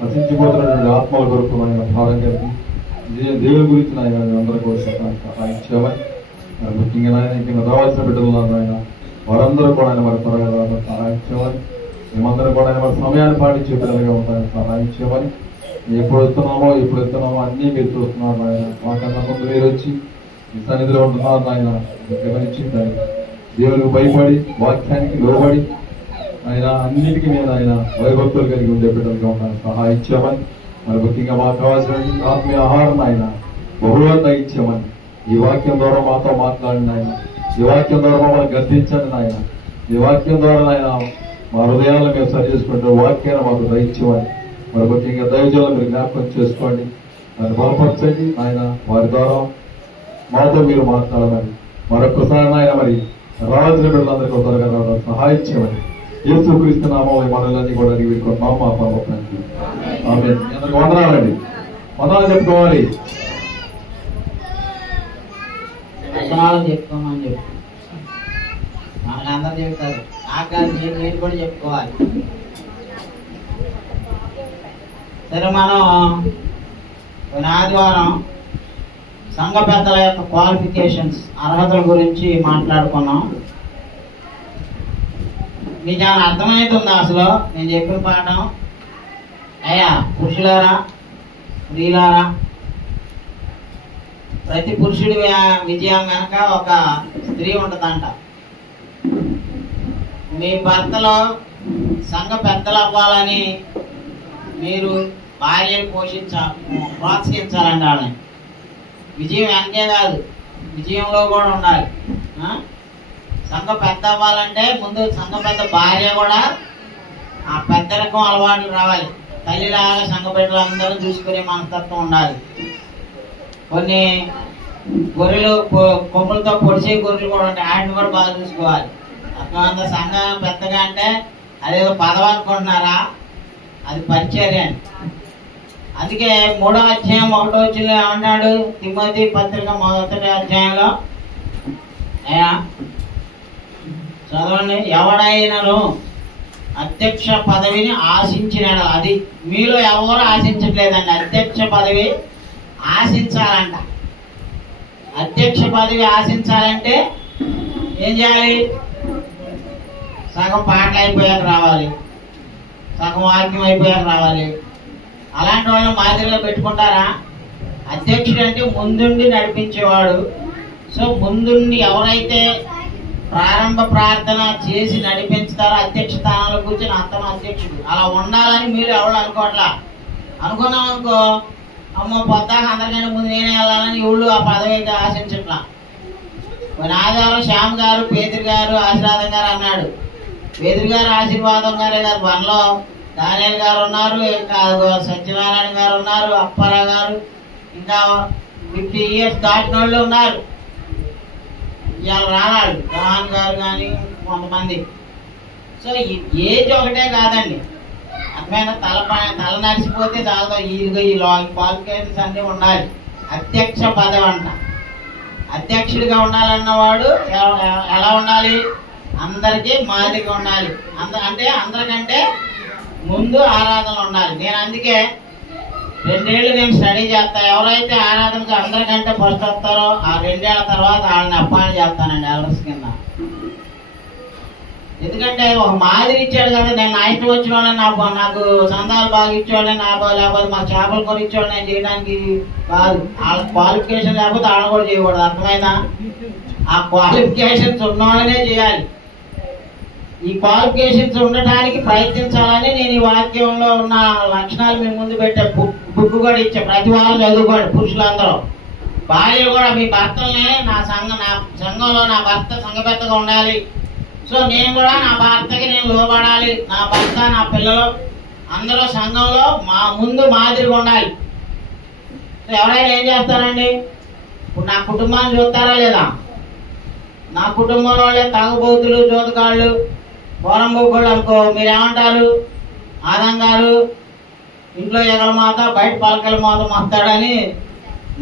నశించిపోతున్నటువంటి ఆత్మల కొరకు ఆయన భారం కలిగి దేవుని గురించి ఆయన అందరి కోసం సహాయం చేయమని ముఖ్యంగా నాయన ఇంకా రావాల్సిన బిడ్డలు ఆయన వారందరూ కూడా ఆయన మరి త్వరగా సహాయం చేయమని మేమందరం కూడా ఆయన మరి సమయాన్ని పాటించే బిడ్డలుగా ఉంటాయని సహాయం చేయమని ఎప్పుడు వెళ్తున్నామో అన్నీ మీరు చూస్తున్నారు ఆయన మాకన్నా ముందు మీరు వచ్చి మీ సన్నిధిలో ఉంటున్నారు ఆయన గమనించింది ఆయన దేవునికి భయపడి వాక్యానికి లోబడి ఆయన అన్నిటికీ మీద ఆయన భయభక్తులు కలిగి ఉండే బిడ్డలుగా ఉన్నాను సహాయం ఇచ్చామని మరి ముఖ్యంగా మాకు కావాల్సిన ఆత్మీయ ఆహారం ఆయన బహుళ ఇచ్చామని ఈ వాక్యం ద్వారా మాతో మాట్లాడిన ఆయన ఈ వాక్యం ద్వారా మమ్మల్ని గర్తించండి ఆయన ఈ వాక్యం ద్వారా ఆయన మా హృదయాలను మేము సరి చేసుకుంటే వాక్యాన్ని మాకు దయచేయమని మరి ముఖ్యంగా దైవజనులు మీరు జ్ఞాపకం చేసుకోండి దాన్ని బలపరచండి ఆయన వారి ద్వారా మాతో మీరు మాట్లాడమని మరొకసారి ఆయన మరి రావాల్సిన బిడ్డలందరికీ త్వరగా రావడం సహాయం చేయమని యేసుక్రీస్తు నామములో మనల్ని కూడా అడిగిపెట్టుకుంటున్నాం మా పాపకి ఆమేన్. అందరికి వందనాలండి. వందనాలు చెప్పుకోవాలి. చెప్పుకోమని చెప్పు మనకి అందరు చెప్తారు నాకు కాదు నేను కూడా చెప్పుకోవాలి. సరే మనం ఆదివారం సంఘ పెద్దల యొక్క క్వాలిఫికేషన్స్ అర్హతల గురించి మాట్లాడుకున్నాం. మీకు ఏమైనా అర్థమవుతుందా అసలు నేను చెప్పిన పాఠం? అయ్యా పురుషులారా స్త్రీలారా, ప్రతి పురుషుడి విజయం కనుక ఒక స్త్రీ ఉంటుందంట. మీ భర్తలో సంఘ పెద్దలు అవ్వాలని మీరు భార్యను ప్రోత్సహించాలండి. వాళ్ళని విజయం వెనకే కాదు, విజయంలో కూడా ఉండాలి. సంఘ పెద్ద అవ్వాలంటే ముందు సంఘ పెద్ద భార్య కూడా ఆ పెద్దరికం అలవాట్లు రావాలి. తల్లిలాగా సంఘ బిడ్డలందరూ చూసుకునే మనస్తత్వం ఉండాలి. కొన్ని గొర్రెలు కొమ్ములతో పొడిచే గొర్రెలు కూడా ఉంటాయి, వాటిని కూడా బాగా చూసుకోవాలి. అర్థమంతా సంఘం పెద్దగా అంటే అదేదో పదవి అనుకుంటున్నారా, అది పరిచర్య అని. అందుకే 3వ అధ్యాయం 1వ వచనంలో ఏమన్నాడు? తిమోతి పత్రిక 1వ అధ్యాయంలో చదవండి. ఎవడైనాను అధ్యక్ష పదవిని ఆశించినాడు. అది మీలో ఎవరు ఆశించట్లేదండి. అధ్యక్ష పదవి ఆశించాలంట. అధ్యక్ష పదవి ఆశించాలంటే ఏం చేయాలి? సగం పాటలు అయిపోయాక రావాలి, సగం వాక్యం అయిపోయాక రావాలి. అలాంటి వాళ్ళు మాదిరిలో పెట్టుకుంటారా? అధ్యక్షుడు అంటే ముందుండి నడిపించేవాడు. సో ముందుండి ఎవరైతే ప్రారంభ ప్రార్థన చేసి నడిపించుతారో అధ్యక్ష స్థానంలో కూర్చొని అతను అధ్యక్షుడు. అలా ఉండాలని మీరు ఎవరు అనుకోవట్లా. అనుకున్నాం అనుకో, అమ్మో పొద్దాక అందరికంటే ముందు నేనే వెళ్ళాలని ఎవరు ఆ పదవి అయితే ఆశించట్లా. ఆదివారం శ్యామ్ గారు, పేదరి గారు ఆశీర్వాదం గారు అన్నాడు. పేదరి గారు ఆశీర్వాదం గారే కాదు, మనలో దానియేల్ గారు ఉన్నారు, ఇంకా సత్యనారాయణ గారు ఉన్నారు, అప్పారావు గారు, ఇంకా 50 years దాటిన వాళ్ళు ఉన్నారు. ఇవాళ రావాలి రోహన్ గారు కానీ కొంతమంది. సో ఏజ్ ఒకటే కాదండి, అర్థమైన తల నడిచిపోతే చాలా ఈ క్వాలిఫికేషన్స్ అన్నీ ఉండాలి. అధ్యక్ష పదవి అంట. అధ్యక్షుడిగా ఉండాలన్నవాడు ఎలా ఉండాలి? అందరికీ మాదిరిగా ఉండాలి. అంటే అందరికంటే ముందు ఆరాధన ఉండాలి. నేను అందుకే 2 ఏళ్ళు నేను స్టడీ చేస్తా. ఎవరైతే ఆరాధనకు అందరికంటే ఫస్ట్ వస్తారో ఆ 2 ఏళ్ల తర్వాత వాళ్ళని అప్పాయింట్ చేస్తానండి ఎల్డర్స్ కింద. ఎందుకంటే ఒక మాదిరి ఇచ్చాడు కదా, నేను నా ఇష్టం వచ్చిన వాళ్ళని నాకు సందాలు బాగా ఇచ్చేవాళ్ళని లేకపోతే మా చేపలు కొని ఇచ్చేవాళ్ళని నేను చేయడానికి కాదు. వాళ్ళ క్వాలిఫికేషన్ లేకపోతే వాళ్ళని కూడా చేయకూడదు. అర్థమైనా? ఆ క్వాలిఫికేషన్స్ ఉన్న వాళ్ళనే చేయాలి. ఈ క్వాలిఫికేషన్స్ ఉండటానికి ప్రయత్నించాలని నేను ఈ వాక్యంలో ఉన్న లక్షణాలు మీ ముందు పెట్టే బుక్ కూడా ఇచ్చా. ప్రతి వారం చదువుకోండి పురుషులందరూ. భార్యలు కూడా మీ భర్తల్ని నా సంఘంలో నా భర్త సంఘబద్ధగా ఉండాలి. సో నేను కూడా నా భర్తకి నేను లోబడాలి. నా భర్త, నా పిల్లలు అందరూ సంఘంలో ముందు మాదిరిగా ఉండాలి. సో ఎవరైనా ఏం చేస్తారండి? ఇప్పుడు నా కుటుంబాన్ని చూస్తారా లేదా? నా కుటుంబంలో వాళ్ళే తాగుబోతులు, జోతకాళ్ళు, పోరంబోకోళ్ళు అనుకో, మీరేమంటారు? ఆదం గారు ఇంట్లో ఎగల మాత, బయట పలకల మాత మొత్తాడని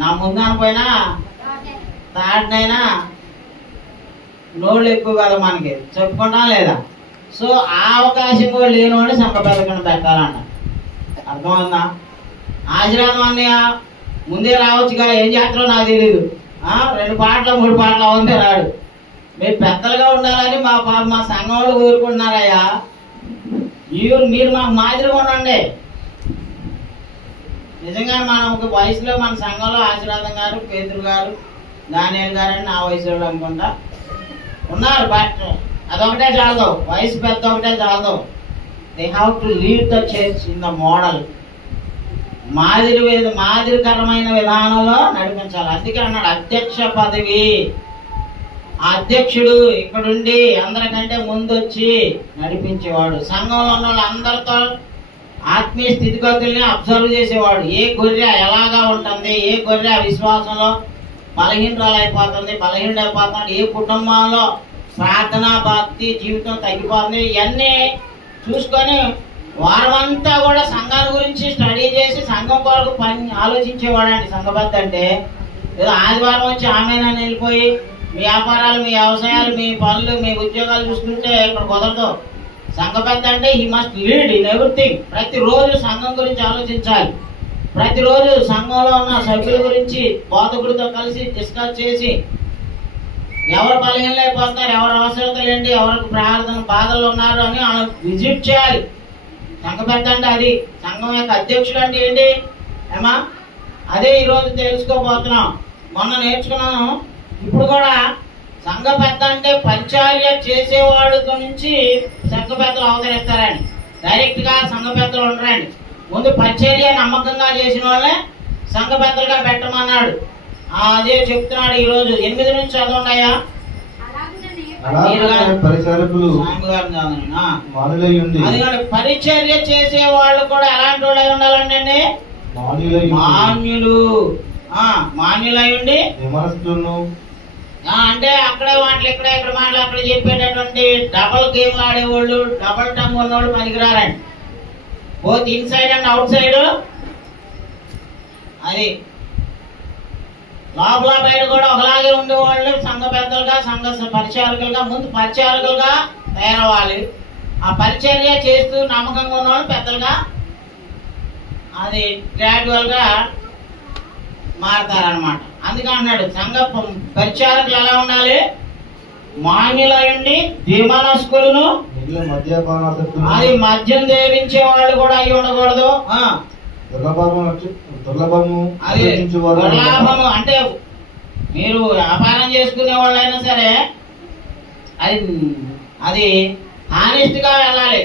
నా ముందు అనిపోయినా తాడినైనా నోళ్ళు ఎక్కువ కదా మనకి, చెప్పుకుంటాం లేదా? సో ఆ అవకాశం కూడా లేనివాడిని సంఘ పెద్దగా పెట్టాలంట. అర్థమవుతుందా? ఆశీర్వాదం అన్నయ్య ముందే రావచ్చుగా, ఏం చేస్తారో నాకు తెలియదు. 2 పాటలు 3 పాటలు అవంతే రాడు. మీరు పెద్దలుగా ఉండాలని మా సంఘం వాళ్ళు కోరుకుంటున్నారయ్యా. మీరు మాకు మాదిరిగా ఉండండి. నిజంగా మనం ఒక వయసులో మన సంఘంలో ఆశీర్వాదం గారు, పేతురు గారు, దానియేలు గారు అని నా వయసులో అనుకుంటా ఉన్నారు. బట్ అదొకటే చాలదు, వయసు పెద్ద ఒకటే చాలదు. They have to lead the church in the model. మాదిరికరమైన విధానంలో నడిపించాలి. అందుకే అన్నాడు అధ్యక్ష పదవి. ఆ అధ్యక్షుడు ఇక్కడుండి అందరికంటే ముందొచ్చి నడిపించేవాడు. సంఘంలో ఉన్న వాళ్ళందరితో ఆత్మీయ స్థితిగతుల్ని అబ్జర్వ్ చేసేవాడు. ఏ గొర్రె ఎలాగా ఉంటుంది, ఏ గొర్రె విశ్వాసంలో బలహీనరాలైపోతుంది, ఏ కుటుంబంలో ప్రార్థన భక్తి జీవితం తగ్గిపోతుంది, ఇవన్నీ చూసుకొని వారమంతా కూడా సంఘాల గురించి స్టడీ చేసి సంఘం కొరకు పని ఆలోచించేవాడండి. సంఘబద్ధ అంటే ఏదో ఆదివారం వచ్చి ఆమెనని వెళ్ళిపోయి మీ వ్యాపారాలు, మీ వ్యవసాయాలు, మీ పనులు, మీ ఉద్యోగాలు చూసుకుంటే ఇక్కడ కుదరదు. సంఘబద్ధ అంటే he must lead in everything. ప్రతిరోజు సంఘం గురించి ఆలోచించాలి. ప్రతిరోజు సంఘంలో ఉన్న సభ్యుల గురించి బోధకుడితో కలిసి డిస్కస్ చేసి ఎవరు బలహీనలైపోతున్నారు, ఎవరు అవసరతలు ఏంటి, ఎవరికి ప్రార్థన బాధలు ఉన్నారు అని విజిట్ చేయాలి. సంఘబద్ధ అంటే అది. సంఘం యొక్క అధ్యక్షుడు అంటే ఏంటి ఏమా, అదే ఈరోజు తెలుసుకోబోతున్నాం. మొన్న నేర్చుకున్నాను. ఇప్పుడు కూడా సంఘ పెద్ద అంటే పరిచర్య చేసేవాడు నుంచి సంఘ పెద్దలు అవతరిస్తారండి. డైరెక్ట్ గా సంఘ పెద్దలు ఉండరండి. ముందు పరిచర్య నమ్మకంగా చేసిన వాళ్ళే సంఘ పెద్దలుగా పెట్టమన్నాడు. అదే చెప్తున్నాడు. ఈ రోజు 8 నుంచి చదవండియా. పరిచర్య చేసే వాళ్ళు కూడా ఎలాంటి వాళ్ళు ఉండాలండి? మాన్యులై ఉండి అంటే అక్కడే మాటలు ఇక్కడ మాటలు అక్కడ చెప్పేటటువంటి డబల్ గేమ్లు ఆడేవాళ్ళు, డబల్ టంగ్ ఉన్నవాళ్ళు పనికిరారండి. Both inside and outside. అది లోపల బయట కూడా ఒకలాగే ఉండేవాళ్ళు సంఘ పెద్దలుగా, సంఘ పరిచారకులుగా, ముందు పరిచారకులుగా తయారవ్వాలి. ఆ పరిచర్య చేస్తూ నమ్మకంగా ఉన్నవాళ్ళు పెద్దలుగా అది గ్రాడ్యువల్ గా మారతారనమాట. అందుకే అన్నాడు సంఘ పరిచారకులు ఎలా ఉండాలి? మాన్యులయండి, ధీమానస్కులను, అది మద్యం దేవించే వాళ్ళు కూడా అయి ఉండకూడదు. దుర్లాభము అంటే మీరు వ్యాపారం చేసుకునే వాళ్ళైనా సరే అది హానెస్ట్ గా వెళ్ళాలి.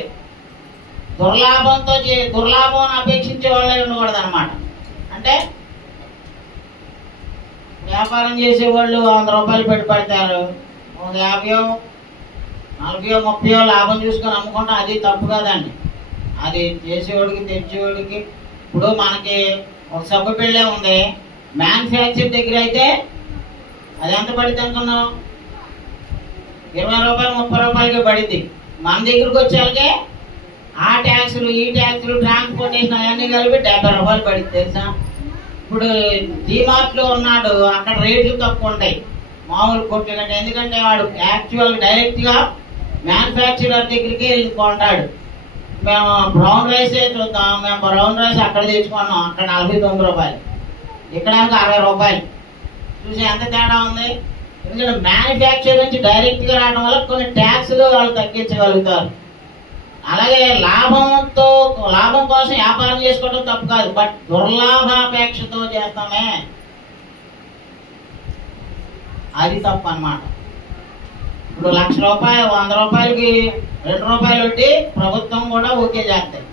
దుర్లాభం అపేక్షించే వాళ్ళే ఉండకూడదు అనమాట. అంటే వ్యాపారం చేసేవాళ్ళు 100 రూపాయలు పెట్టి పెడతారు, 50, 40, 30 లాభం చూసుకొని అమ్ముకుంటా. అది తప్పు కదండి. అది చేసేవాడికి తెచ్చేవాడికి. ఇప్పుడు మనకి ఒక సబ్బు పెళ్ళే ఉంది, మ్యానుఫ్యాక్చర్ దగ్గర అయితే అది ఎంత పడుతుంది అనుకున్నాం? 20 రూపాయలు 30 రూపాయలకి పడింది. మన దగ్గరకు వచ్చాకే ఆ ట్యాక్సులు, ఈ ట్యాక్సులు, ట్రాన్స్పోర్టేషన్ అవన్నీ కలిపి 70 రూపాయలు పడింది తెలుసా. ఇప్పుడు డిమార్ట్ లో ఉన్నాడు, అక్కడ రేట్లు తక్కువ ఉంటాయి మామూలు కొట్ల కంటే. ఎందుకంటే వాడు యాక్చువల్ డైరెక్ట్ గా మ్యానుఫ్యాక్చరర్ దగ్గరికి వెళ్ళి కొంటాడు. మేము బ్రౌన్ రైస్ చూద్దాం, మేము బ్రౌన్ రైస్ అక్కడ తెచ్చుకున్నాం, అక్కడ 49 రూపాయలు, ఇక్కడ 60 రూపాయలు. చూసి ఎంత తేడా ఉంది. ఎందుకంటే మ్యానుఫ్యాక్చర్ నుంచి డైరెక్ట్ గా రావడం వల్ల కొన్ని ట్యాక్స్లు వాళ్ళు తగ్గించగలుగుతారు. అలాగే లాభం కోసం వ్యాపారం చేసుకోవడం తప్పు కాదు, బట్ దుర్లాభాపేక్షతో చేస్తామే అది తప్పు అన్నమాట. ఇప్పుడు 1,00,000 రూపాయలు 100 రూపాయలకి 2 రూపాయలు పెట్టి ప్రభుత్వం కూడా ఓకే చేస్తాయి.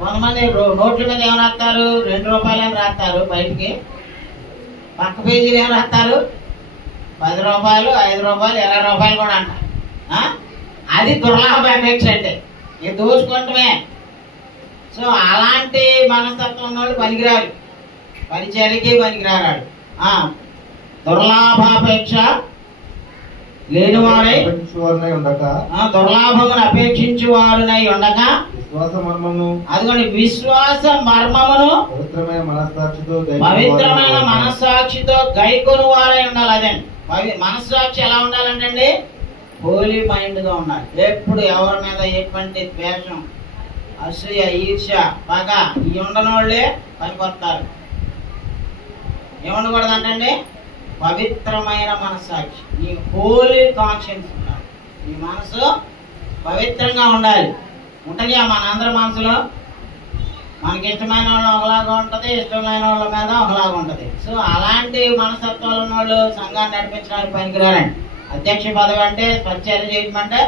కొంతమంది నోట్ల మీద ఏమైనా రాస్తారు, 2 రూపాయలు ఏమి రాస్తారు, బయటికి పక్క పేజీలు ఏమి రాస్తారు, 10 రూపాయలు, 5 రూపాయలు, 20 రూపాయలు కూడా అంటారు. అది దుర్లాభాపేక్ష అంటే ఇది దోచుకుంటమే. సో అలాంటి మనస్తత్వం ఉన్నవాళ్ళు పనికిరారు, పరిచర్యకి పనికిరాడు. దుర్లాభాపేక్ష లేనివారై దుర్లాభమును అపేక్షించు వారునై ఉండగా అదిగోండి విశ్వాస మర్మమును పవిత్రమైన మనస్సాక్షితో గైకొని వారై ఉండాలి. అదండి మనస్సాక్షి ఎలా ఉండాలంటే హోలీ మైండ్ గా ఉండాలి. ఎప్పుడు ఎవరి మీద ఎటువంటి ద్వేషం, అసూయ, ఈర్ష్య, పగ ఇవి ఉండని వాళ్ళే పనికొస్తారు. ఏముండకూడదంటండి? పవిత్రమైన మనస్సాక్షి, నీ హోలీ కాన్షియన్స్ ఉండాలి. నీ మనసు పవిత్రంగా ఉండాలి. ఉంటుంది మనందరి మనసులో మనకి ఇష్టమైన వాళ్ళు ఒకలాగా ఉంటుంది, ఇష్టమైన వాళ్ళ మీద ఒకలాగా ఉంటుంది. సో అలాంటి మనస్తత్వాలు ఉన్న వాళ్ళు సంఘాన్ని నడిపించడానికి పనికిరారండి. అధ్యక్ష పదవి అంటే పరిచర్య చేయడం అంటే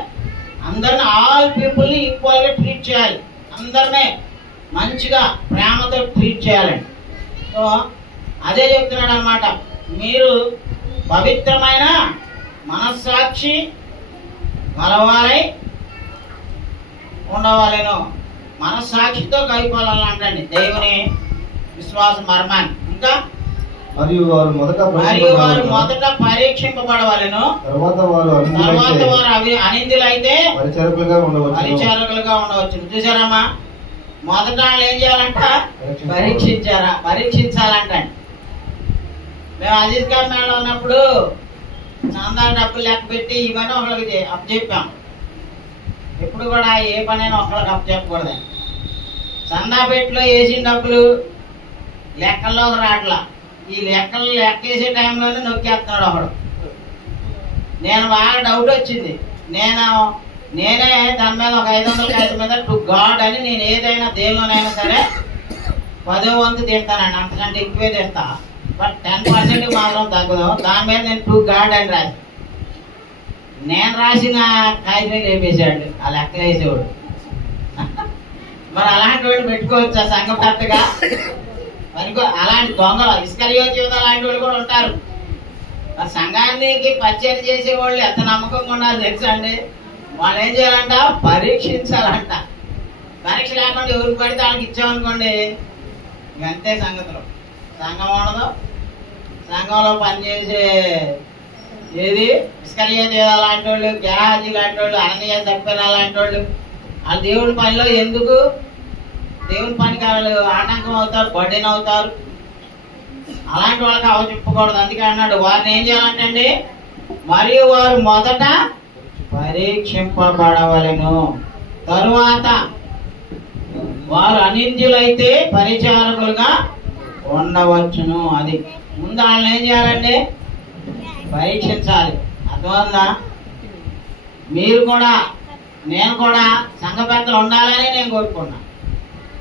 అందరిని, ఆల్ పీపుల్ని ఈక్వల్గా ట్రీట్ చేయాలి. అందరినీ మంచిగా ప్రేమతో ట్రీట్ చేయాలండి. సో అదే చెప్తున్నాడు అనమాట. మీరు పవిత్రమైన మనస్సాక్షి గలవారై ఉండవాలేను. మనస్సాక్షితో కైపోవాలంటండి దేవుని విశ్వాస మర్మాన్ని. ఇంకా మరియు వారు మొదట పరీక్షింపబడవలెను, తర్వాత వారు అవి అనిందులైతే పరిచారకులుగా ఉండవచ్చు. చూసారమ్మా, మొదట వాళ్ళు ఏం చేయాలంట? పరీక్షించాలంట. మేము అజీజ్ గారి మేళ ఉన్నప్పుడు చందా డబ్బులు లెక్క పెట్టి ఇవన్నీ ఒకరికి అప్పచెప్పాం. ఎప్పుడు కూడా ఏ పనైనా ఒకరికి అప్పచెప్పకూడదు. చందా పెట్టిలో వేసిన డబ్బులు లెక్కల్లోకి రాట్లా. ఈ లెక్కేసే టైంలోనే నొక్కేస్తున్నాడు ఒకడు. నేను బాగా డౌట్ వచ్చింది. నేనే దాని మీద ఒక 500 మీద టు గాడ్ అని నేను ఏదైనా దేనిలోనైనా సరే 10వ వంతు తీస్తానండి. అంతకంటే ఎక్కువే తీస్తా. బట్ 10% మాత్రం తగ్గదు. దాని మీద నేను టు గాడ్ అని రాసి, నేను రాసిన కాగితం వేపేసాడు ఆ లెక్క వేసేవాడు. మరి అలాంటి వాడు పెట్టుకోవచ్చా సంఘపట్టుగా? అలాంటి దొంగలు, ఇస్కరియోతు అలాంటి వాళ్ళు కూడా ఉంటారు. సంఘానికి పరిచయం చేసేవాళ్ళు ఎంత నమ్మకంగా ఉండాలి తెలుసా అండి? వాళ్ళు ఏం చేయాలంట? పరీక్షించాలంట. పరీక్ష లేకుండా ఎవరికి పడితే వాళ్ళకి ఇచ్చామనుకోండి, అంతే సంగతులు. సంఘం ఉండదు. సంఘంలో పనిచేసే ఏది ఇస్కరియోతు అలాంటి వాళ్ళు, గెహాజీ లాంటి వాళ్ళు, అననీయ సప్ఫీరా లాంటి వాళ్ళు, వాళ్ళు దేవుడి పనిలో ఎందుకు? దేవుని పనికి వాళ్ళు ఆటంకం అవుతారు, బర్డెన్ అవుతారు. అలాంటి వాళ్ళకి అవచెప్పకూడదు. అందుకే అన్నాడు వారిని ఏం చేయాలంటే మరియు వారు మొదట పరీక్షింపబడవలెను, తరువాత వారు అనింద్యులైతే పరిచారకులుగా ఉండవచ్చును. అది ముందు వాళ్ళని ఏం చేయాలంటే పరీక్షించాలి. అర్థమవుతుందా? మీరు కూడా, నేను కూడా సంఘ పెద్దలు ఉండాలని నేను కోరుకున్నా.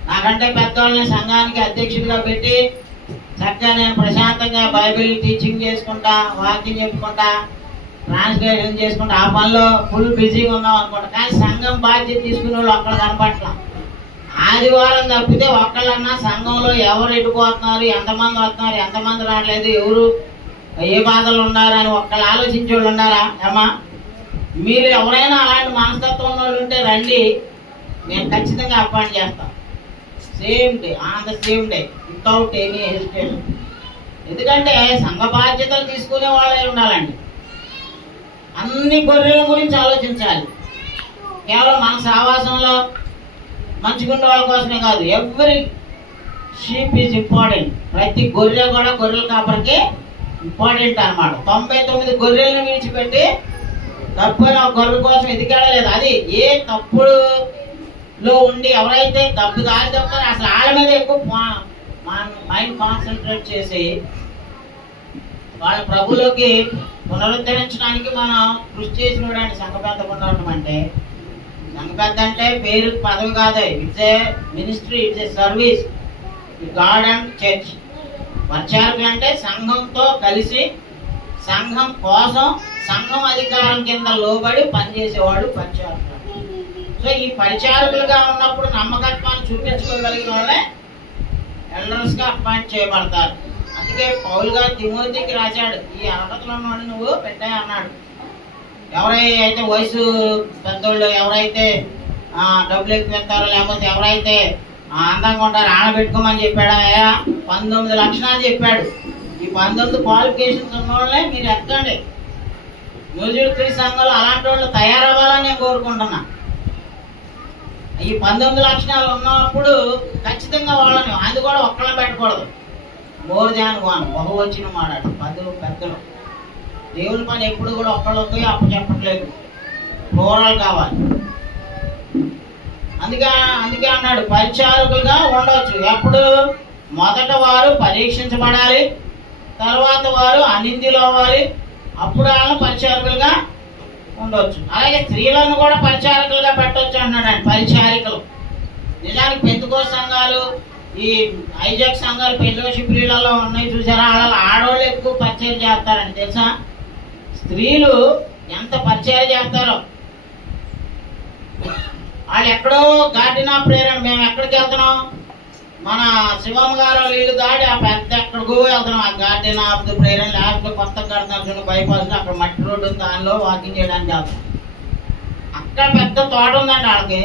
నాకంటే పెద్దవాళ్ళని సంఘానికి అధ్యక్షుడిగా పెట్టి చక్కగా నేను ప్రశాంతంగా బైబిల్ టీచింగ్ చేసుకుంటా, వాక్యం చెప్పుకుంటా, ట్రాన్స్లేషన్ చేసుకుంటా, ఆ పనిలో ఫుల్ బిజీగా ఉన్నాం అనుకుంటా. కానీ సంఘం బాధ్యత తీసుకునే వాళ్ళు ఒక్కళ్ళు కనపట్ల. ఆదివారం తప్పితే ఒక్కళ్ళన్నా సంఘంలో ఎవరు ఎటుపోతున్నారు, ఎంతమంది వస్తున్నారు, ఎంతమంది రావట్లేదు, ఎవరు ఏ బాధలు ఉన్నారని ఒక్కళ్ళు ఆలోచించే వాళ్ళు ఉన్నారా? ఏమా మీరు ఎవరైనా అలాంటి మనస్తత్వం వాళ్ళు ఉంటే రండి, నేను ఖచ్చితంగా అపాయింట్ చేస్తాను. Same day, on the same day, without any hesitation. ఎందుకంటే సంఘ బాధ్యతలు తీసుకునే వాళ్ళే ఉండాలండి. అన్ని గొర్రెల గురించి ఆలోచించాలి. కేవలం మన సహవాసంలో మంచిగుండే వాళ్ళ కోసమే కాదు, ఎవ్రీ షీప్ ఈజ్ ఇంపార్టెంట్. ప్రతి గొర్రె కూడా గొర్రెల కాపరికి ఇంపార్టెంట్ అన్నమాట. 99 గొర్రెలను విడిచిపెట్టి తప్పని ఒక గొర్రె కోసం ఎదిగాడలేదు. అది ఏ తప్పుడులో ఉండి ఎవరైతే తప్పు దారి తప్పుతారో అసలు వాళ్ళ మీద ఎక్కువ మైండ్ కాన్సన్ట్రేట్ చేసి వాళ్ళ ప్రభులోకి పునరుద్ధరించడానికి మనం కృషి చేసినోడండి సంఘ పెద్ద ఉండటం అంటే. సంఘ పెద్ద అంటే పేరు పదవి కాదు, it's a ministry, it's a service God and church. పరిచారకులు అంటే సంఘంతో కలిసి సంఘం కోసం సంఘం అధికారం కింద లోబడి పనిచేసేవాడు పరిచారకులు. సో ఈ పరిచారకులుగా ఉన్నప్పుడు నమ్మకత్వాన్ని చూపించుకోగలిగిన వాళ్ళే ఎల్డర్స్ గా అపాయింట్ చేయబడతారు. అందుకే పౌలు గారు తిమోతికి రాశాడు, ఈ అర్హతలు ఉన్నవాడు నువ్వు పెట్టాయి అన్నాడు. ఎవరైతే వయసు పెద్దోళ్ళు, ఎవరైతే డబ్బులు ఎక్కువ ఇస్తారో, లేకపోతే ఎవరైతే అందంగా ఉంటారో ఆడబెట్టుకోమని చెప్పాడా? 19 లక్షణాలు చెప్పాడు. ఈ 19 క్వాలిఫికేషన్స్ ఉన్న వాళ్ళే మీరు ఎక్కండి. న్యూజిలాండ్ క్రీస్తు సంఘంలో అలాంటి వాళ్ళు తయారవ్వాలని నేను కోరుకుంటున్నా. ఈ 19 లక్షణాలు ఉన్నప్పుడు ఖచ్చితంగా వాళ్ళని, అది కూడా ఒక్కళ్ళని పెట్టకూడదు. మోర్ దాన్ వన్, బహువచన మాట్లాడు, 10 పెద్దలు. దేవుని పని ఎప్పుడు కూడా ఒక్కళ్ళతో అప్పు చెప్పట్లేదు, ప్లూరల్ కావాలి. అందుకే అన్నాడు పరిచారకులుగా ఉండొచ్చు. ఎప్పుడు? మొదట వారు పరీక్షించబడాలి, తర్వాత వారు అనిందిలో అవ్వాలి, అప్పుడు వాళ్ళని పరిచారకులుగా ఉండొచ్చు. అలాగే స్త్రీలను కూడా పరిచారకులుగా పెట్టొచ్చు అన్నాడు ఆయన. పరిచారికలు నిజానికి పెంతుకోస్తు సంఘాలు, ఈ ఐజాక్ సంఘాలు, ఫెలోషిప్ లీలలో ఉన్నాయి చూసారా, ఆడవాళ్ళు ఎక్కువ పరిచయం చేస్తారండి తెలుసా. స్త్రీలు ఎంత పరిచయం చేస్తారో. వాళ్ళు ఎక్కడో గార్డెన్ ఆఫ్ ప్రేరణ, మేము ఎక్కడికి వెళ్తున్నాం, మన శివమ్మ గారు వీళ్ళు దాడి ఆ పెద్ద ఎక్కడికో వెళ్తున్నాం, ఆ గార్డెన్ ఆఫ్ ది ప్రేరణ. లేకపోతే కొత్త కడుతున్నారు బైపాస్, అక్కడ మట్టి రోడ్డు ఉంది, దానిలో వాకింగ్ చేయడానికి వెళ్తాం. అక్కడ పెద్ద తోట ఉందండి వాళ్ళకి,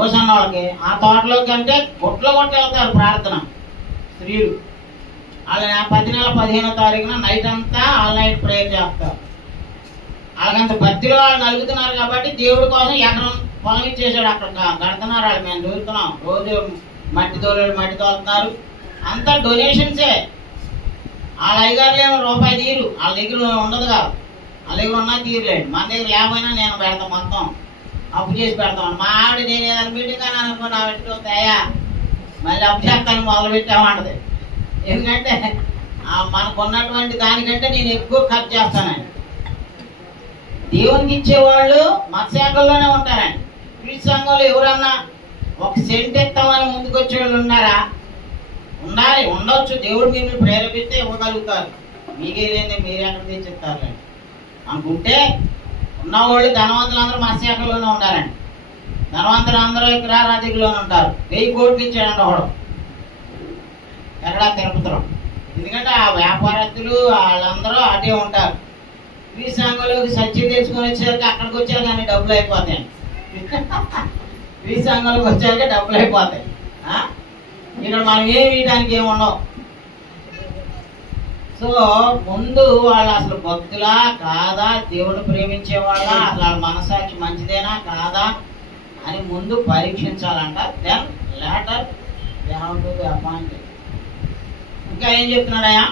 ఓసన్న వాళ్ళకి. ఆ తోటలోకి అంటే గుట్లో కొట్టి వెళ్తారు ప్రార్థన స్త్రీలు. వాళ్ళ 10 నెల 15వ తారీఖున నైట్ అంతా ఆల్ నైట్ ప్రేయర్ చేస్తారు. వాళ్ళకంత భక్తిలో వాళ్ళు నలుగుతున్నారు కాబట్టి దేవుడి కోసం ఎకరం పొలం ఇచ్చేసాడు. అక్కడ కడుతున్నారు వాళ్ళు, మేము దూరుతున్నాం, రోజు మట్టి తోలుతున్నారు. అంతా డొనేషన్సే. వాళ్ళ అయ్యగారులు ఏమో రూపాయి తీరు, వాళ్ళ దగ్గర ఉండదు కాదు, వాళ్ళ దగ్గర ఉన్నా తీరలేడు. మన దగ్గర లేకపోయినా నేను పెడతాం, మొత్తం అప్పు చేసి పెడతాం. మా ఆవిడ నేను ఏదైనా మీటింగ్ అని అనుకో, నా పెట్టి వస్తాయా మళ్ళీ అప్పు చేస్తాను మొదలు పెట్టామంటది. ఎందుకంటే మనకు ఉన్నటువంటి దానికంటే నేను ఎక్కువ ఖర్చు చేస్తానండి. దేవునికి ఇచ్చేవాళ్ళు మత్స్యాకుల్లోనే ఉంటారండి. క్రీస్తు సంఘంలో ఎవరన్నా ఒక సెంట్ ఎత్తామని ముందుకు వచ్చే వాళ్ళు ఉన్నారా? ఉండాలి, ఉండొచ్చు. దేవుడు మిమ్మల్ని ప్రేరేపిస్తే ఇవ్వగలుగుతారు. మీకేదేంది, మీరు ఎక్కడ తెచ్చిస్తారులేండి అనుకుంటే ఉన్నవాళ్ళు ధనవంతులందరూ మత్స్యాకుల్లోనే ఉండాలండి. ధనవంతులు అందరూ విగ్రహారాధికుల్లోనే ఉంటారు. 1000 కోట్లు ఇచ్చాడండి ఒకడు ఎక్కడ తిరుపతిలో. ఎందుకంటే ఆ వ్యాపారస్తులు వాళ్ళందరూ అటే ఉంటారు. ఈ సంఘంలోకి సత్యం తెచ్చుకొని వచ్చేసరికి అక్కడికి వచ్చారు కానీ డబ్బులు అయిపోతాయి. ఈ సంఘంలోకి వచ్చాక డబ్బులు అయిపోతాయి. ఇక్కడ మనం ఏమి ఇయడానికి ఏముండవు. సో ముందు వాళ్ళు అసలు భక్తులా కాదా, దేవుడు ప్రేమించే వాళ్ళ, అసలు వాళ్ళ మనసాక్షి మంచిదేనా కాదా అని ముందు పరీక్షించాలంట. Then later they have to be appointed. ఇంకా ఏం చెప్తున్నాడయా?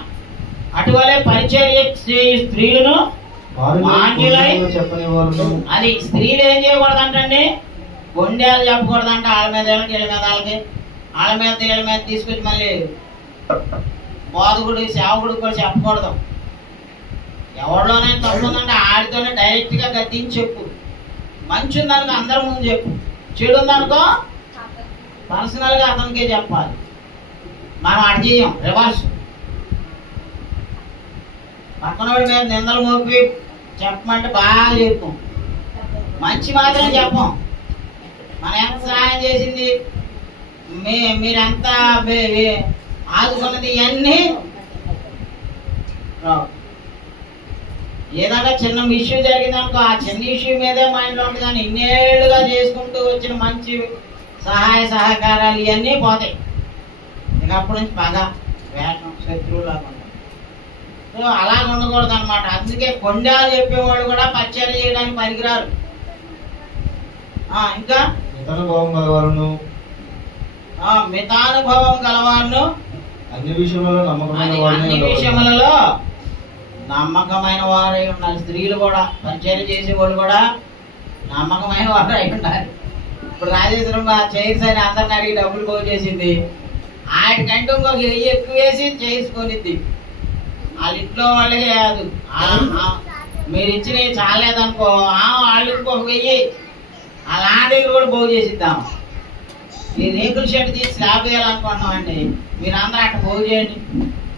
అటువలే పరిచర్య స్త్రీలను మాన్యులై, అది స్త్రీలు ఏం చేయకూడదంటండి, గొండేలు చెప్పకూడదంట. వాళ్ళ మీద వీళ్ళ మీద వాళ్ళకి, వాళ్ళ మీద వీళ్ళ మీద తీసుకొచ్చి మళ్ళీ బోధకుడు సేవకుడు కూడా చెప్పకూడదు. ఎవరిలోనే తప్పు ఉందంటే ఆడితోనే డైరెక్ట్ గా గద్దించి చెప్పు. మంచి ఉందనుకో అందరి ముందు చెప్పు, చెడు ఉందనుకో పర్సనల్ గా అతనికే చెప్పాలి. మనం అటు చేయం, రివర్స్. పక్కనోడి మీద నిందలు మోపి చెప్పమంటే బాగా చెప్తాం, మంచి మాత్రం చెప్పం. మనం ఎంత సహాయం చేసింది, మీరెంత ఆదుకున్నది, ఇవన్నీ ఏదైనా చిన్న ఇష్యూ జరిగిందనుకో ఆ చిన్న ఇష్యూ మీదే మైండ్లో ఉంటుంది. కానీ ఇన్నేళ్లుగా చేసుకుంటూ వచ్చిన మంచి సహాయ సహకారాలు ఇవన్నీ పోతాయి. ఇక అప్పటి నుంచి బాగా వేషం శత్రువులాగా ఉంటాం. సో అలాగ ఉండకూడదు అనమాట. అందుకే కొండాలు చెప్పేవాళ్ళు కూడా పరిచయం చేయడానికి పనికిరారు. ఇంకా మితానుభవం గలవారును, మితానుభవం గలవారును, అన్ని విషయములలో నమ్మకమైన వారై ఉండాలి. స్త్రీలు కూడా పరిచయం చేసేవాళ్ళు కూడా నమ్మకమైన వారై ఉండాలి. ఇప్పుడు రాజేశ్వరం చైర్స్ అని అందరిని అడిగి డబ్బులు పోగు చేసింది. ఆడికంటూ ఇంకొక 1000 ఎక్కువ వేసి చేసుకొనిద్ది. వాళ్ళ ఇంట్లో వాళ్ళకే కాదు, మీరు ఇచ్చినవి చాలేదనుకో వాళ్ళు ఇంకొక 1000 అలాంటి కూడా పోగు చేసిద్దాం. ఈ రేకుల షెడ్ తీసి స్లాబ్ వేయాలనుకుంటున్నామండి. మీరు అందరూ అట్లా పోగు చేయండి.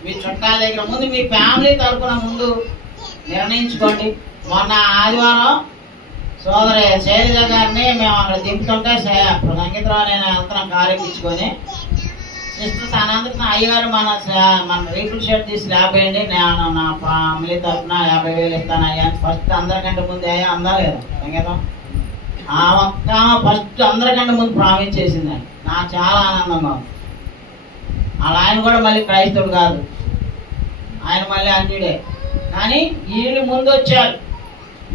మీ చుట్టాల దగ్గర ముందు మీ ఫ్యామిలీ తరఫున ముందు నిర్ణయించుకోండి. మొన్న ఆదివారం సోదరి శైలజ గారిని మేము అక్కడ దింపుతుంటే సంగీతరావు నేను వెళ్తున్నాం కారు ఎక్కించుకొని, సిస్టర్ అనంతరం అయ్యగారు మన రేకుల షెడ్ తీసి స్లాబ్ వేయండి, నేను నా ఫ్యామిలీ తరఫున 50,000 ఇస్తాను అయ్యా. ఫస్ట్ అందరికంటే ముందు అయ్యా అందా లేదా సంగీతం? ఆ ఒక్క ఫస్ట్ అందరికంటే ముందు ప్రామిస్ చేసిందండి. నాకు చాలా ఆనందంగా ఉంది. అలా ఆయన కూడా మళ్ళీ క్రైస్తవుడు కాదు, ఆయన మళ్ళీ అన్యుడే. కానీ వీళ్ళు ముందు వచ్చారు.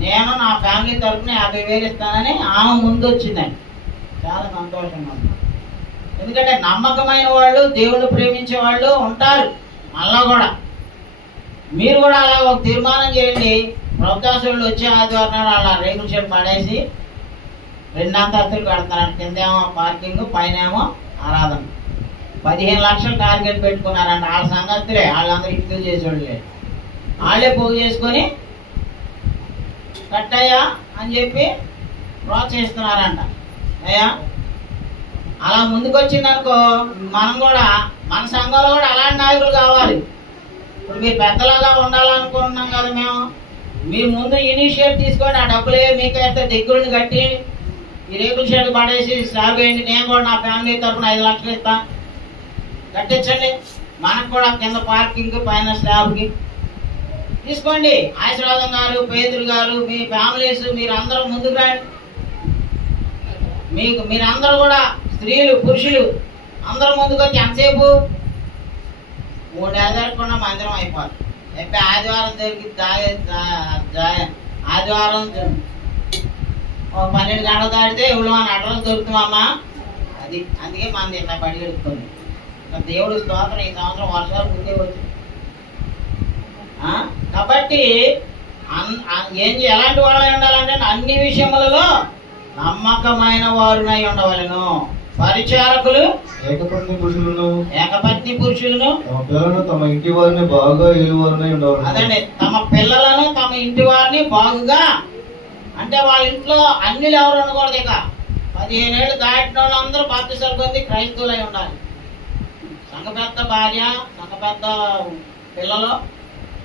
నేను నా ఫ్యామిలీ తరఫున 50,000 ఇస్తానని ఆమె ముందు వచ్చిందండి. చాలా సంతోషంగా ఉంది. ఎందుకంటే నమ్మకమైన వాళ్ళు, దేవుడు ప్రేమించే వాళ్ళు ఉంటారు. మళ్ళా కూడా మీరు కూడా అలా ఒక తీర్మానం చేయండి. ప్రభుదాసులు వచ్చే ఆదివారం నాడు అలా రేకుల షెడ్ పడేసి 2 అంతస్తులు కడతారంట. కిందేమో పార్కింగ్, పైన ఏమో ఆరాధన. 15 లక్షలు టార్గెట్ పెట్టుకున్నారంట. వాళ్ళ సంగతులే, వాళ్ళందరూ ఇంటికి చేసేవాళ్ళే. వాళ్ళే పోగు చేసుకొని కట్టయ్యా అని చెప్పి ప్రోత్సహిస్తున్నారంట. అయ్యా అలా ముందుకు వచ్చిందనుకో, మనం కూడా మన సంఘంలో కూడా అలాంటి నాయకులు కావాలి. ఇప్పుడు మీరు పెద్దలాగా ఉండాలనుకుంటున్నాం కదా మేము. మీరు ముందు ఇనిషియేట్ తీసుకొని ఆ డబ్బులు మీకైతే దగ్గరుండి కట్టి ఈ రేకుల షెడ్ పడేసి స్లాబ్ వేయండి, నేను కూడా నా ఫ్యామిలీ తరఫున 5 లక్షలు ఇస్తా, కట్టించండి. మనకు కూడా కింద పార్కింగ్, పైన స్లాబ్కి తీసుకోండి. ఆశీర్వాదం గారు, పేదలు గారు, మీ ఫ్యామిలీస్ మీరందరూ ముందుకు రండి. మీరందరూ కూడా స్త్రీలు, పురుషులు అందరూ ముందుకు వచ్చి ఎంతసేపు 3 ఏళ్ళకుండా మందిరం అయిపోతుంది. చెప్పి ఆదివారం దొరికి ఆదివారం 12 గంటలు దాటితే ఎవరు మన అడ్రస్ దొరుకుతామమ్మా. అది అందుకే మనది ఇట్లా బడి ఎడుతుంది. దేవుడు స్తోత్రం, ఈ సంవత్సరం వర్షాలు ముందే వచ్చింది కాబట్టి ఎలాంటి వాళ్ళై ఉండాలంటే అన్ని విషయములలో నమ్మకమైన వారునై ఉండవలెను. పరిచారకులు ఏకపత్ని పురుషులను తమ పిల్లలను తమ ఇంటి వారిని బాగా ఏలువారునై ఉండవలెను. అదండి, తమ పిల్లలను తమ ఇంటి వారిని బాగుగా, అంటే వాళ్ళ ఇంట్లో అన్యులు ఎవరు ఉండకూడదు. ఇక 15 ఏళ్ళు దాటిన వాళ్ళందరూ బాప్తిసాలు పొంది క్రైస్తవులై ఉండాలి. సంఘ పెద్ద భార్య, సంఘ పెద్ద పిల్లలు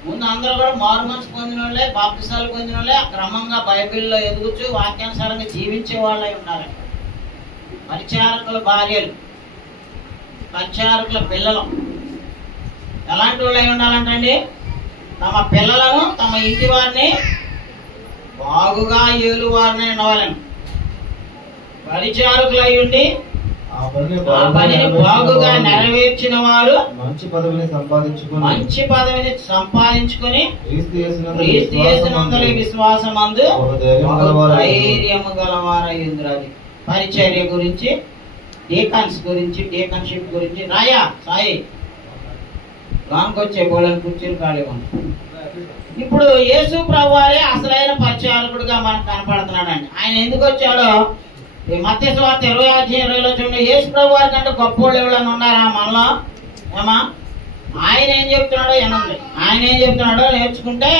ముందు అందరూ కూడా మారు మనసు పొందిన వాళ్ళే, బాప్తిసాలు పొందిన వాళ్ళే, క్రమంగా బైబిల్లో ఎదుగుచూ వాక్యానుసారంగా జీవించే వాళ్ళై ఉండాలి. పరిచారకుల భార్యలు, పరిచారకుల పిల్లలు ఎలాంటి వాళ్ళు అయి ఉండాలంటండి? తమ పిల్లలను తమ ఇంటి వారిని బాగుగా ఏలువారిని ఉండవాలని. పరిచారకులు అయి ఉండి ఆ పనిని బాగుగా నెరవేర్చిన వారు మంచి పదవిని సంపాదించుకొని క్రీస్తు యేసునందలి విశ్వాసమందు ధైర్యము గలవారయ్యుందురాలి. పరిచర్య గురించి, డీకన్స్ గురించి, డీకన్షిప్ గురించి రాయా సాయి రాంకొచ్చే బోళని కుర్చీలు ఖాళీ ఉంటాయి. ఇప్పుడు యేసు ప్రభువారే అసలైన పరిచారకుడిగా మనకు కనపడుతున్నాడండి. ఆయన ఎందుకు వచ్చాడో మత్తయి సువార్త 20:20 చూడండి. యేసు ప్రభువారి కంటే గొప్పోళ్ళు ఎవరైనా ఉన్నారా మనలో? ఏమా ఆయన ఏం చెప్తున్నాడో వినండి. ఆయన ఏం చెప్తున్నాడో నేర్చుకుంటే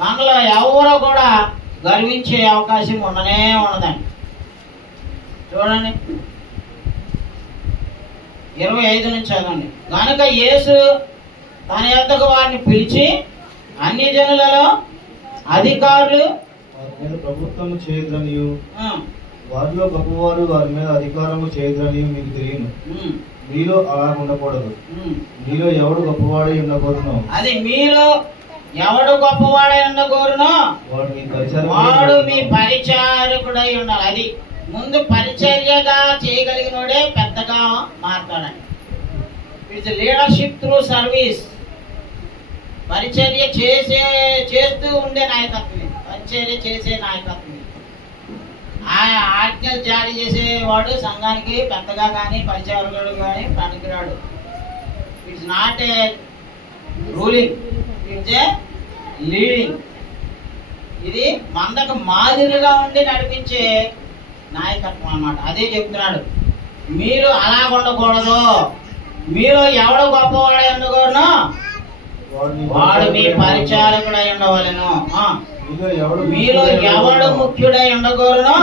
మనలో ఎవరో కూడా గర్వించే అవకాశం ఉండనే ఉండదండి. చూడండి 25 నుంచి చదవండి. కనుక యేసు తన యొద్దకు వారిని పిలిచి అన్ని జనులలో అధికారులు ప్రభుత్వము చేయదనియు వారిలో గొప్పవారు వారి మీద అధికారము చేయదనియు మీకు తెలియను. మీలో అలా ఉండకూడదు. మీలో ఎవడు గొప్పవాడై ఉండకూడను. అది మీలో ఎవడు గొప్పవాడై ఉండకూడను వాడు మీ పరిచారకుడై ఉండాలి. అది ముందు పరిచర్యగా చేయగలిగినోడే పెద్దగా మాట్లాడాలి. It's leadership through service. పరిచర్య చేస్తూ ఉండే నాయకత్వం, పరిచర్య చేసే నాయకత్వం. ఆజ్ఞలు జారీ చేసేవాడు సంఘానికి పెద్దగా కానీ పరిచారకుడు కానీ పనికిరాడు. It's not a ruling, it's a leading. ఇది మందకు మాదిరిగా ఉండి నడిపించే నాయకత్వం అన్నమాట. అదే చెప్తున్నాడు, మీరు అలా ఉండకూడదు. మీరు ఎవడు గొప్పవాడై ఉండకూడను వాడు మీ పరిచారకుడై ఉండవలెను. మీలో ఎవడు ముఖ్యుడై ఉండకూడను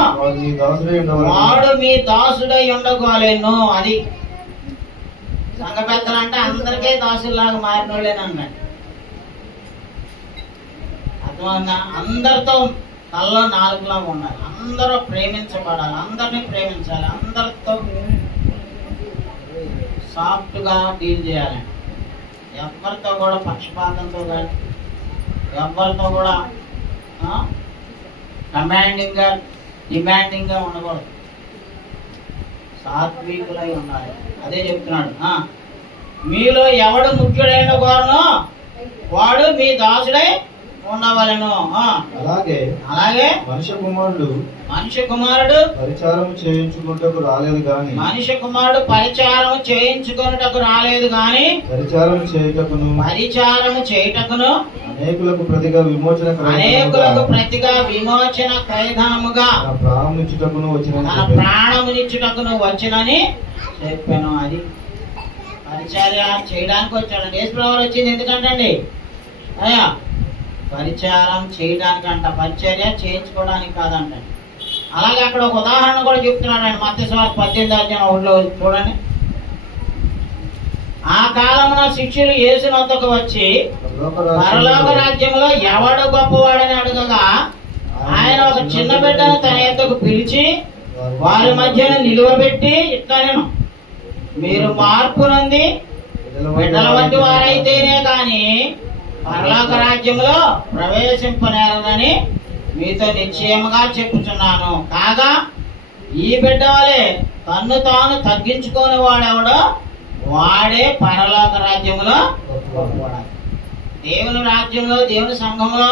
వాడు మీ దాసుడై ఉండగోలేను. అది సంఘ పెద్దలు అంటే అందరికీ దాసులాగా మారిన వాళ్ళేనన్నాడు. అర్థమవుతుందా? అందరితో తల్లో 4 లాగా ఉండాలి. అందరూ ప్రేమించబడాలి, అందరినీ ప్రేమించాలి, అందరితో సాఫ్ట్ గా డీల్ చేయాలి. ఎవరితో కూడా పక్షపాతంతో కానీ, ఎవరితో కూడా కమాండింగ్ గా, డిమాండింగ్ గా ఉండకూడదు. సాత్వికులై ఉండాలి. అదే చెప్తున్నాడు. మీలో ఎవడు ముఖ్యుడైన కోరను వాడు మీ దాసుడై ఉండవలను. అలాగే మనుష్య కుమారుడు పరిచారం చేయించుకుంటకు రాలేదు గాని మనుష్య కుమారుడు పరిచారం చేయించుకున్నటకు రాలేదు గాని పరిచారం చేయుటకును అనేకులకు ప్రతిగా విమోచన అనేకులకు ప్రతిగా విమోచన క్రయధనముగా తన ప్రాణమునిచ్చుటకును వచ్చినని చెప్పాను. అది పరిచర్య చేయడానికి వచ్చాడు. యేసుప్రభువు వచ్చింది ఎందుకంటండి? అయ్యా పరిచారం చేయడానికంట, పరిచర్య చేయించుకోవడానికి కాదంట. అలాగే అక్కడ ఒక ఉదాహరణ కూడా చెప్తున్నాడు ఆయన. మత్తయి సువార్త 18:1 చూడండి. ఆ కాలమున శిష్యులు యేసు వద్దకు వచ్చి పరలోక రాజ్యంలో ఎవడు గొప్పవాడని అడగగా ఆయన ఒక చిన్న బిడ్డను తన యొద్దకు పిలిచి వారి మధ్యన నిలువబెట్టి ఇట్లనెను, మీరు మార్పు నొంది బిడ్డల వంటి వారైతేనే కాని పరలోక రాజ్యంలో ప్రవేశింపనేరదని మీతో నిశ్చయముగా చెప్పుచున్నాను. కాగా ఈ బిడ్డ వలె తన్ను తాను తగ్గించుకొని వాడెవడో వాడే పరలోక రాజ్యంలో గొప్పవాడు. దేవుని రాజ్యంలో, దేవుని సంఘంలో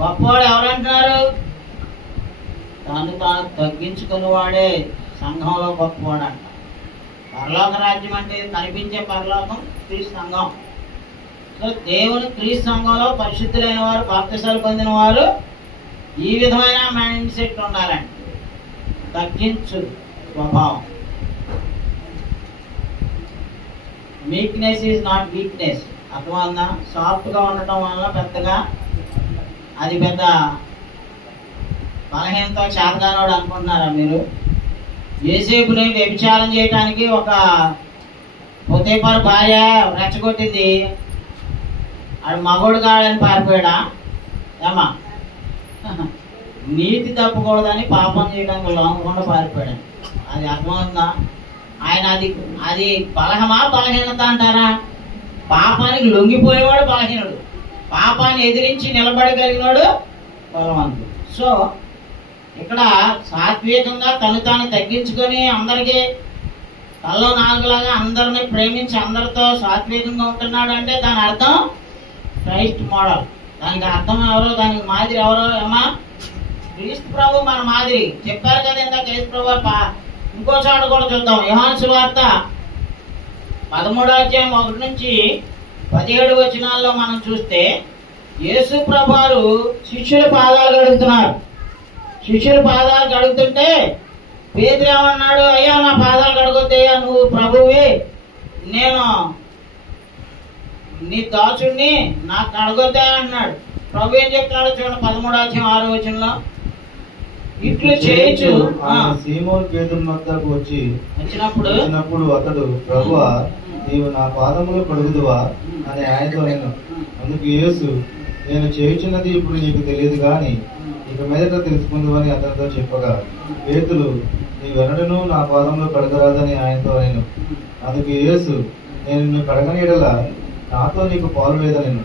గొప్పవాడు ఎవరంటున్నారు? తను తాను తగ్గించుకుని వాడే సంఘంలో గొప్పవాడు అంట. పరలోక రాజ్యం అంటే కనిపించే పరలోకం క్రీస్తు సంఘం. సో దేవుని క్రీస్తు సంఘంలో పరిశుద్ధులైన వారు, బాప్తిసాలు పొందిన వారు ఈ విధమైన మైండ్ సెట్ ఉండాలండి. తగ్గించు స్వభావం. Meekness is not weakness. అర్థమవుతుందా? సాఫ్ట్ గా ఉండటం వల్ల పెద్దగా అది పెద్ద బలహీనతో చేతగానోడు అనుకుంటున్నారా మీరు? యేసేపుని వ్యభిచారం చేయడానికి ఒక పొతేపర్ భార్య రెచ్చగొట్టింది. ఆడు మగోడు కాడని పారిపోయాడా? ఏమా నీతి తప్పకూడదని పాపం చేయడానికి లొంగకుండా పారిపోయాడు. అది అర్థమవుతుందా? ఆయన అది బలహీనత అంటారా? పాపానికి లొంగిపోయేవాడు బలహీనుడు, పాపాన్ని ఎదిరించి నిలబడగలిగినాడు బలవంతుడు. సో ఇక్కడ సాత్వికంగా తను తాను తగ్గించుకొని అందరికీ తల్లో నాలుగులాగా అందరిని ప్రేమించి అందరితో సాత్వికంగా ఉంటున్నాడు అంటే దాని అర్థం క్రైస్ట్ మోడల్. దానికి అర్థం ఎవరో, దానికి మాదిరి ఎవరో? ఏమా క్రీస్తు ప్రభు మన మాదిరి చెప్పారు కదా ఇంత. క్రీస్తు ప్రభు ఇంకో చోట కూడా చూద్దాం. యోహాను సువార్త 13:1-17 మనం చూస్తే యేసు ప్రభువారు శిష్యుల పాదాలు కడుగుతున్నారు. శిష్యుల పాదాలు కడుగుతుంటే పేతురు ఏమన్నాడు? అయ్యా నా పాదాలు కడుగుతాయ్యా, నువ్వు ప్రభువే, నేను నీ దాసుడిని, నాకు కడగొద్దా అన్నాడు. ప్రభు ఏం చెప్తున్నాడు చూడండి 13:6 ఇట్లు చేయొచ్చు. సీమోను పేతురు వద్దకు వచ్చినప్పుడు అతడు, ప్రభువా నీవు నా పాదములు కడుగుదువా అని ఆయనతో నేను. అందుకు యేసు, నేను చేయుచున్నది ఇప్పుడు నీకు తెలియదు గాని ఇక మీదట తెలుసుకుందువని అతనితో చెప్పగా, పేతురు నీవెన్నడూ నా పాదములు కడగరాదని ఆయనతో నేను. అందుకు యేసు, నేను నిన్ను కడగని ఎడల నాతో నీకు పాలు లేదనెను.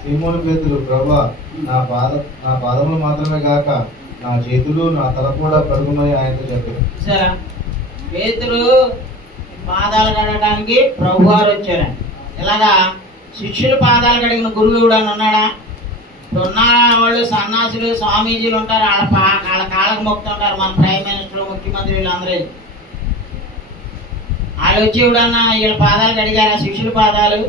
సీమోను పేతురు, ప్రభువా నా పాదములు మాత్రమే గాక నా చేతులు నా తల కూడా కడుగుమని ఆయనతో చెప్పారు. సరే, పేతురు పాదాలు కడగడానికి ప్రభు వారు వచ్చారండి. ఇలాగా శిష్యులు పాదాలు కడిగిన గురువు కూడా ఉన్నాడా? ఉన్న వాళ్ళు సన్నాసులు, స్వామీజీలు ఉంటారు, వాళ్ళ కాళ్ళకు మొక్కుతుంటారు. మన ప్రైమ్ మినిస్టర్, ముఖ్యమంత్రి వీళ్ళందరూ వాళ్ళు వచ్చి ఎవడన్నా వీళ్ళ పాదాలు కడిగారా? శిష్యుల పాదాలు,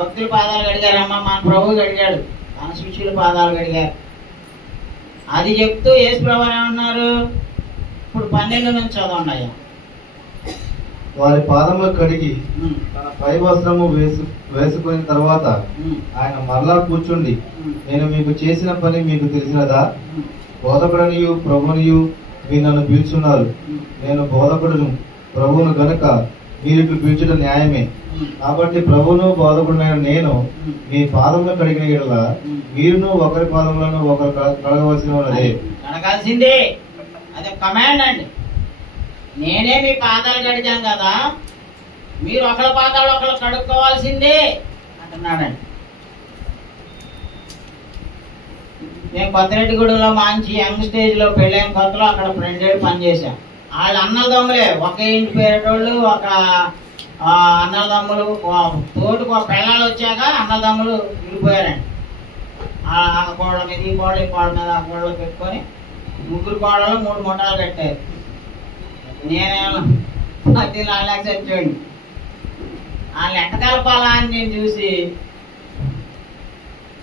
భక్తుల పాదాలు కడిగారమ్మా? మన ప్రభువు కడిగాడు, మన శిష్యుల పాదాలు కడిగారు. అది చెప్తూ యేసు ప్రభువు ఏమన్నారు? ఇప్పుడు 12 నుంచి చదవండి అయ్యా. వారి పాదములు కడిగి తన పై వస్త్రము వేసుకున్న తర్వాత ఆయన మరలా కూర్చుండి, నేను మీకు చేసిన పని మీకు తెలిసినదా? బోధకుడనియు ప్రభునియు మీరు నన్ను పిలుచున్నారు. నేను బోధకుడును ప్రభువును గనుక మీరు పిలుచుట న్యాయమే. కాబట్టి ప్రభువును బోధకుడునైన నేను మీ పాదములు కడిగిన యెడల మీరును ఒకరి పాదములను ఒకరు కడగవలసిన ఉన్నదే. కడగాల్సిందే, అది కమాండ్ అండి. నేనే మీ పాదాలు కడిగాను కదా, మీరు ఒకళ్ళ పాదాలు ఒకళ్ళు కడుక్కోవాల్సిందే అంటున్నాడండి. మేము కొత్తరెడ్డిగూడెంలో మంచి యంగ్ స్టేజ్ లో పెళ్ళైన కొత్తలో అక్కడ ఫ్రెండ్ పనిచేసాం. వాళ్ళు అన్నదమ్ములే, ఒక ఇంటి పేరేటోళ్ళు, ఒక అన్నదమ్ములు, తోటికి ఒక పిల్లలు వచ్చాక అన్నదమ్ములు విడిపోయారండి. ఆ కోళ్ళ మీద ఈ కోళ్ళ, ఈ కోళ్ళ మీద ఆ కోళ్ళు పెట్టుకొని 3 కోళ్ళలో 3 ముఠాలు కట్టారు. నేనేమో 14 lakhs వచ్చాడు. వాళ్ళు ఎట్ట కలపాలా అని నేను చూసి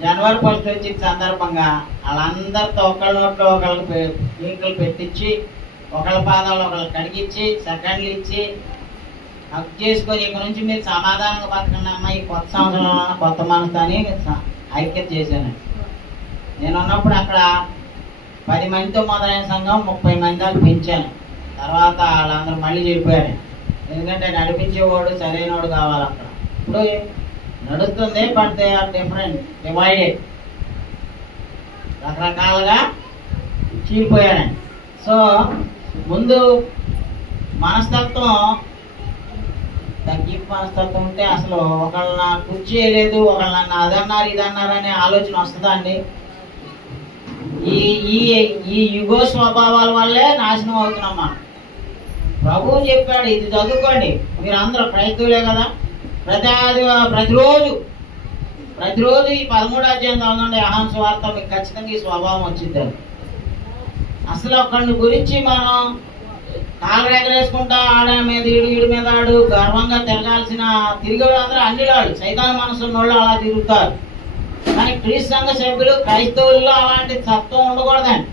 జనవరి 1 వచ్చిన సందర్భంగా వాళ్ళందరితో ఒకళ్ళ నోట్లో ఒకళ్ళకి ఈకలు పెట్టించి ఒకళ్ళ పాదాలు ఒకళ్ళు కడిగించి సెకండ్లు ఇచ్చి హక్ చేసుకొని ఇక నుంచి మీరు సమాధానంగా బతకండి అమ్మ, ఈ కొత్త సంవత్సరంలో కొత్త మనసు అని ఐక్యత చేశాను. నేను ఉన్నప్పుడు అక్కడ 10 మందితో మొదలైన సంఘం 30 మంది దాకా పెంచాను. తర్వాత వాళ్ళందరూ మళ్ళీ చెప్పారు, ఎందుకంటే నడిపించేవాడు సరైనవాడు కావాలి అక్కడ. ఇప్పుడు నడుస్తుంది, but they are different, divided, రకరకాలుగా చీలిపోయారండి. సో ముందు మనస్తత్వం, తగ్గింపు మనస్తత్వం ఉంటే అసలు ఒకళ్ళ కుర్చీ చేయలేదు, ఒకళ్ళ నన్ను అదన్నారు ఇదన్నారు అనే ఆలోచన వస్తుందా అండి? ఈ ఈ ఈ యుగో స్వభావాల వల్లే నాశనం అవుతున్నాం మనం. ప్రభువు చెప్పాడు, ఇది చదువుకోండి, మీరు అందరూ క్రైస్తవులే కదా, ప్రతిరోజు ఈ 13వ అధ్యాయం చదవండి యోహాను సువార్త, మీకు ఖచ్చితంగా ఈ స్వభావం వచ్చింది. అసలు ఒకళ్ళ గురించి మనం కాలు ఎగరేసుకుంటా ఆడ మీద ఈడు మీద ఆడు గర్వంగా తిరిగేవాళ్ళు అందరూ అన్ని వాళ్ళు సైతాన్ మనసున్న వాళ్ళు అలా తిరుగుతారు. కానీ క్రీస్తు సంఘ సభ్యులు క్రైస్తవుల్లో అలాంటి తత్వం ఉండకూడదండి.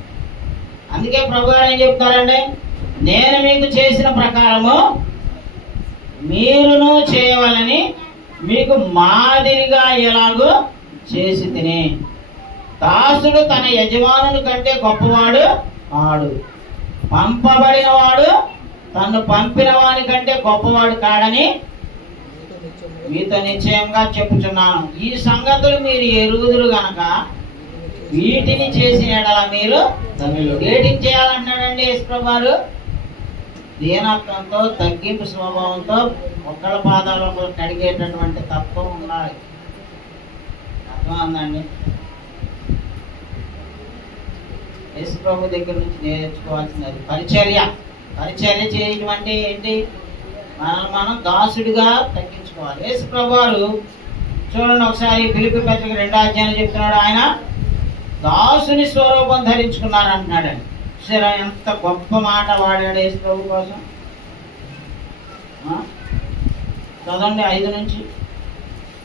అందుకే ప్రభు గారు ఏం చెప్తారండి, నేను మీకు చేసిన ప్రకారము మీరును చేయవాలని మీకు మాదిరిగా ఎలాగో చేసి తిని. దాసుడు తన యజమానుని కంటే గొప్పవాడు కాడు, పంపబడిన వాడు తను పంపిన వాని కంటే గొప్పవాడు కాడని మీతో నిశ్చయంగా చెప్పుచున్నాను. ఈ సంగతులు మీరు ఎరుగుదురు గనక వీటిని చేసిన ఎడల మీరు వేటిని చేయాలంటున్నాడండి యేసుప్రభు గారు? దీనత్వంతో, తగ్గింపు స్వభావంతో, ఒకళ్ళ పాదాలు ఒకళ్ళు కడిగేటటువంటి తత్వం ఉండాలి. అర్థం ఉందండి? యేసుప్రభు దగ్గర నుంచి నేర్చుకోవాల్సినది పరిచర్య చేయడం అంటే ఏంటి? మనం దాసుడిగా తగ్గించుకోవాలి. యేసుప్రభు వారు చూడండి ఒకసారి ఫిలిప్పీ పత్రిక 2వ అధ్యాయం చెప్తున్నాడు, ఆయన దాసుని స్వరూపం ధరించుకున్నారు అంటున్నాడండి. సరే, ఎంత గొప్ప మాట వాడాడు యేసుప్రభు కోసం. చదవండి 5 నుంచి.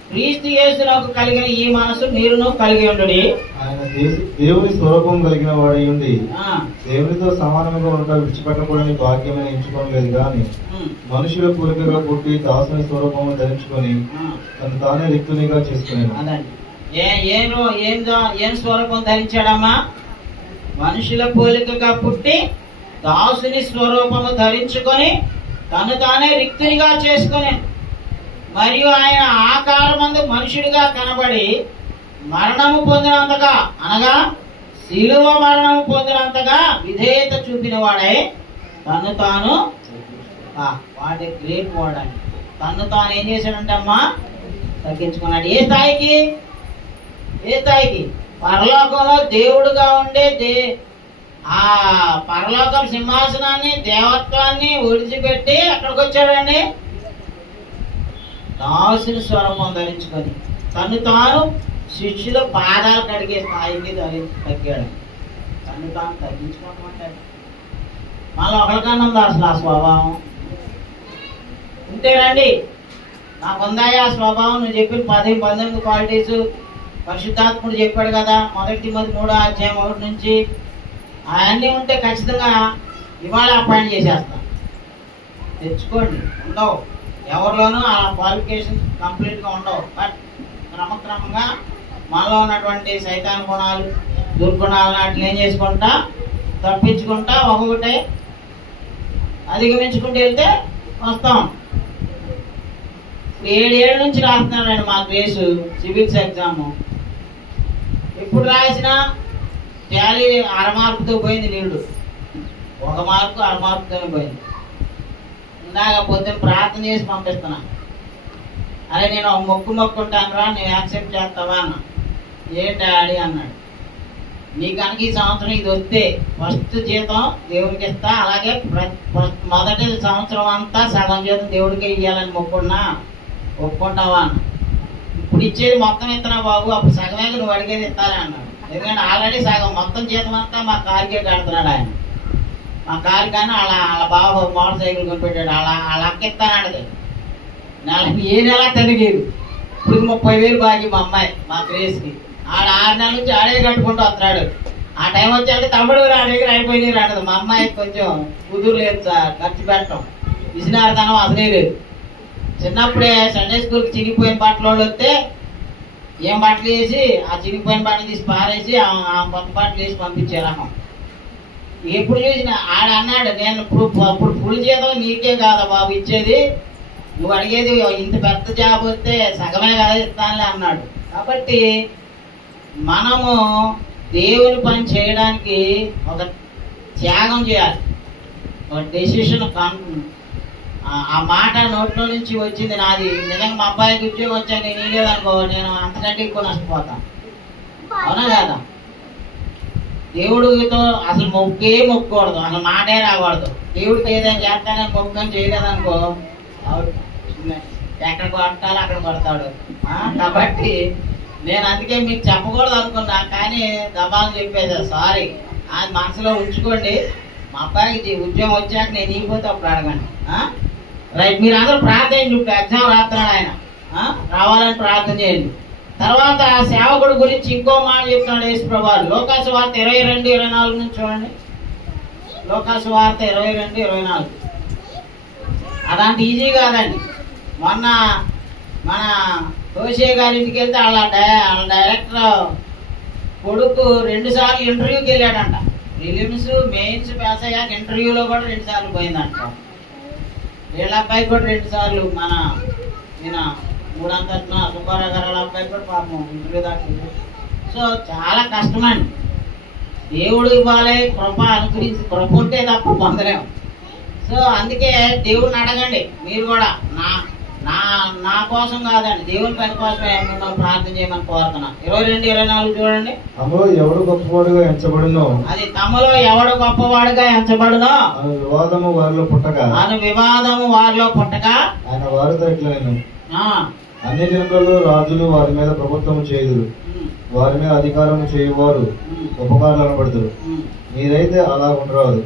క్రీస్తు యేసునకు కలిగిన ఈ మనసు మీరును కలిగి ఉండుడి. ఆయన దేవుని స్వరూపం కలిగిన వాడై ఉండి దేవునితో సమానంగా ఉండటం విడిచిపెట్టకూడని భాగ్యమని ఎంచుకోలేదు కానీ మనుషుల పోలికగా పుట్టి దాసుని స్వరూపం ధరించుకొని తను తానే రిక్తునిగా చేసుకున్నాడు. ఏం స్వరూపం ధరించాడమ్మా? మనుషుల పోలికగా పుట్టి దాసుని స్వరూపము ధరించుకొని తను తానే రిక్తునిగా చేసుకుని, మరియు ఆయన ఆకారమందు మనుషుడిగా కనబడి మరణము పొందినంతగా, అనగా శిలువ మరణము పొందినంతగా విధేయత చూపిన వాడై తను తాను వాడే గ్రేట్ వాడండి. తను తాను ఏం చేశాడంటే అమ్మా తగ్గించుకున్నాడు. ఏ స్థాయికి? పరలోకంలో దేవుడుగా ఉండే ఆ పరలోకం సింహాసనాన్ని, దేవత్వాన్ని విడిచిపెట్టి ఎక్కడికి వచ్చాడండి? దాసుని స్వరూపం ధరించుకొని తను తాను శిష్యుల పాదాలు కడిగే స్థాయికి తగ్గాడు. తను తాను తగ్గించుకోమంటాడు. మళ్ళీ ఒకరికన్నా ఉందా అసలు ఆ స్వభావం? ఉంటేనండి, నాకుందాయా ఆ స్వభావం? నువ్వు చెప్పిన 10-19 క్వాలిటీస్ పరిశుద్ధాత్ముడు చెప్పాడు కదా, 1 తిమోతి 3వ అధ్యాయం 1 నుంచి. అవన్నీ ఉంటే ఖచ్చితంగా ఇవాళ అపాయింట్ చేసేస్తాం. తెచ్చుకోండి. ఉండవు ఎవరిలోనూ ఆ క్వాలిఫికేషన్ కంప్లీట్గా ఉండవు. బట్ క్రమక్రమంగా మనలో ఉన్నటువంటి సైతాన్ గుణాలు, దుర్గుణాలను వాటిని ఏం చేసుకుంటా తప్పించుకుంటా ఒక్కొక్కటే అధిగమించుకుంటూ వెళ్తే వస్తాం. 7 ఏళ్ళ నుంచి రాస్తున్నాడండి మా కేసు సివిల్స్ ఎగ్జామ్. ఎప్పుడు రాసినా టాలీ 6 మార్కుతో పోయింది, నీళ్ళు 1 మార్కు 6 మార్కుతోనే పోయింది. ఇందాక పొద్దున్న ప్రార్థన చేసి పంపిస్తున్నా. అరే నేను మొక్కుంటాను రా, నేను యాక్సెప్ట్ చేస్తావా అన్న. ఏంటి డాడీ అన్నాడు, నీ కనుక ఈ సంవత్సరం ఇది వస్తే ఫస్ట్ జీతం దేవుడికి ఇస్తా, అలాగే మొదటి సంవత్సరం అంతా సగం జీతం దేవుడికి ఇవ్వాలని మొక్కున్నా, ఒప్పుకుంటావా అన్న. ఇప్పుడు ఇచ్చేది మొత్తం ఇస్తున్నా బాబు, అప్పుడు సగమే నువ్వు అడిగేది ఇస్తానే అన్నాడు. ఎందుకంటే ఆల్రెడీ సగం మొత్తం జీతం అంతా మా కారుకే కడుతున్నాడు ఆయన. మా కారు కానీ వాళ్ళ బాబు మోటార్ సైకిల్ కొనిపెట్టాడు, వాళ్ళ అక్క ఇస్తానన్నది. ఏ నెల తనిగేది. ఇప్పుడు 30,000 బాకీ మా అమ్మాయి మా క్రేజ్కి. ఆడ 6 నెలల నుంచి ఆడే కట్టుకుంటూ వస్తున్నాడు. ఆ టైం వచ్చాక తమ్ముడు నా దగ్గర అయిపోయినాయి అంటది. మా అమ్మాయికి కొంచెం కుదురు లేదు సార్, ఖర్చు పెట్టడం విసినార్థనం అసలే లేదు. చిన్నప్పుడే సండే స్కూల్కి చినిగిపోయిన బట్టలు వస్తే ఏం బట్టలు వేసి ఆ చినిగిపోయిన బట్టలు తీసి పారేసి ఆ కొత్త బట్టలు వేసి పంపించే రకం. ఎప్పుడు చూసిన ఆడ అన్నాడు, నేను ఇప్పుడు ఫుల్ జీతం నీకే కాదా బాబు ఇచ్చేది, నువ్వు అడిగేది ఇంత పెద్ద జాబ్ వస్తే సగమే కదా ఇస్తానులే అన్నాడు. కాబట్టి మనము దేవుని పని చేయడానికి ఒక త్యాగం చేయాలి, ఒక డెసిషన్. ఆ మాట నోట్లో నుంచి వచ్చింది నాది. నిజంగా మా అబ్బాయికి ఉద్యోగం వచ్చా నేను ఇలేదనుకో, నేను అంతకంటే ఎక్కువ నష్టపోతాను. అవునా కదా? దేవుడితో అసలు మొక్కకూడదు, అసలు మాటే రాకూడదు. దేవుడికి ఏదైనా చేస్తానని మొక్కని చేయలేదనుకో ఎక్కడ కొట్టాలో అక్కడ కొడతాడు. కాబట్టి నేను అందుకే మీకు చెప్పకూడదు అనుకున్నా, కానీ దబాలు చెప్పేసా. సారీ, అది మనసులో ఉంచుకోండి. మా అబ్బాయికి ఉద్యోగం వచ్చాక నేను ఇగిపోతే అప్పుడు అడగండి. రైట్, మీరు అందరూ ప్రార్థన చూపి ఎగ్జామ్ రాస్తున్నాడు ఆయన, రావాలని ప్రార్థన చేయండి. తర్వాత సేవకుడు గురించి ఇంకో మాట చెప్తున్నాడు యేసుప్రభువు. లోకాసు వార్త 22:24 నుంచి చూడండి. లోకాసు వార్త 22:24. అలాంటి ఈజీ కాదండి. మొన్న మన కోశే గారి ఇంటికి వెళ్తే వాళ్ళ డైరెక్టర్ కొడుకు 2 సార్లు ఇంటర్వ్యూకి వెళ్ళాడంట. ప్రిలిమ్స్ మెయిన్స్ పాస్ అయ్యాక ఇంటర్వ్యూలో కూడా 2 సార్లు పోయిందంట. వీళ్ళ అబ్బాయి కూడా 2 సార్లు మన ఈయన 3 సుబ్బారావు గారు వాళ్ళ అబ్బాయి కూడా పాపం ఇంటర్వ్యూ దాకా. సో చాలా కష్టమండి. దేవుడు ఇవ్వాలి, కృప అనుగ్రహించి, కృప ఉంటే తప్ప పొందలేము. సో అందుకే దేవుడిని అడగండి. మీరు కూడా నా కోసం కాదండి, దేవుని పని కోసమే మిమ్మల్ని ప్రార్థన చేయమని కోరుతున్నా. 22:24 చూడండి. తమలో ఎవడు గొప్పవాడుగా ఎంచబడునో, అది తమలో ఎవడు గొప్పవాడుగా ఎంచబడునో అను వివాదము వారిలో పుట్టక ఆయన వారితో ఇట్లా నేను అన్ని జనులలో రాజులు వారి మీద ప్రభుత్వం చేయుదురు, వారి మీద అధికారం చేయువారు ఉపకారాలు అనబడుతురు. మీరైతే అలా ఉండరాదు.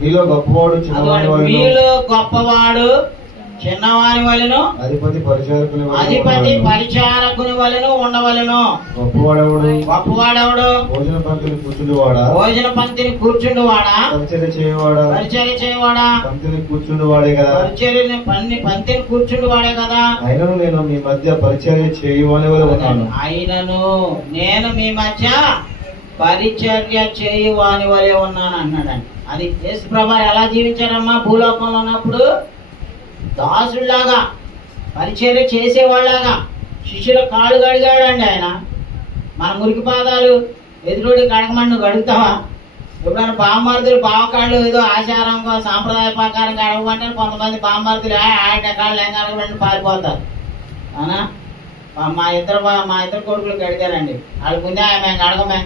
మీలో గొప్పవాడు చిన్నవాని వలెను అధిపతి పరిచారకుని వలెను ఉండవలెను. గొప్పవాడెవడు భోజన పంక్తిని కూర్చుండువాడా పరిచర్య చేయవాడా పంక్తిని కూర్చుండువాడే కదా. పంక్తిని కూర్చుండువాడే కదా. అయినను నేను మీ మధ్య పరిచర్య చేయువాని వలె ఉన్నాను. పరిచర్య చేయువాని వలె ఉన్నాను అన్నాడండి. అది యేసుప్రభువు ఎలా జీవించారమ్మా? భూలోకంలో ఉన్నప్పుడు దాసుల్లాగా, పరిచర్య చేసేవాళ్ళలాగా శిష్యుల కాళ్ళు కడిగాడండి ఆయన. మన మురికి పాదాలు ఎదురుడి కడగమని నువ్వు కడుగుతావా? ఎప్పుడైనా బామ్మర్దులు బావకాళ్ళు ఏదో ఆచారంగా సాంప్రదాయ ప్రకారం కడగమంటే కొంతమంది బామ్మర్దులు కాళ్ళు ఏం కడగమంటే పారిపోతారు. అవునా? మా ఇద్దరు కొడుకులు కడిగారండి. వాళ్ళ ముందే మేము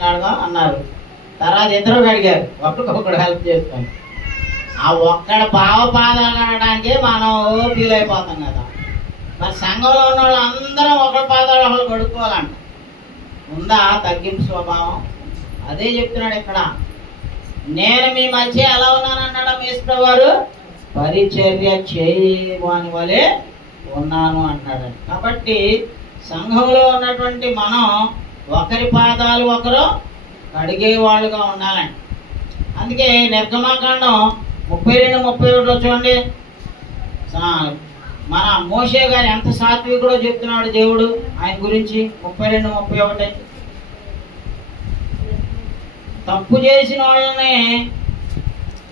కడగం అన్నారు. తర్వాత ఇద్దరు కడిగారు, ఒకరికొకరు హెల్ప్ చేసుకొని. ఆ ఒక్కడ భావపాదాలు కడగడానికే మనం ఫీల్ అయిపోతాం కదా. మరి సంఘంలో ఉన్న వాళ్ళు అందరం ఒకరి పాదాలు ఒకరు కడుక్కోవాలంట. ఉందా తగ్గింపు స్వభావం? అదే చెప్తున్నాడు ఇక్కడ. నేను మీ మధ్య ఎలా ఉన్నాను అన్నాడు యేసుప్రభువు. పరిచర్య చేయవాని వలె ఉన్నాను అంటున్నాడు. కాబట్టి సంఘంలో ఉన్నటువంటి మనం ఒకరి పాదాలు ఒకరు కడిగే వాళ్ళుగా ఉండాలండి. అందుకే నిర్గమాకాండం 32-31 చూడండి. మన మోషే గారు ఎంత సాత్వికుడో చెప్తున్నాడు దేవుడు ఆయన గురించి. 32-31 తప్పు చేసిన వాళ్ళని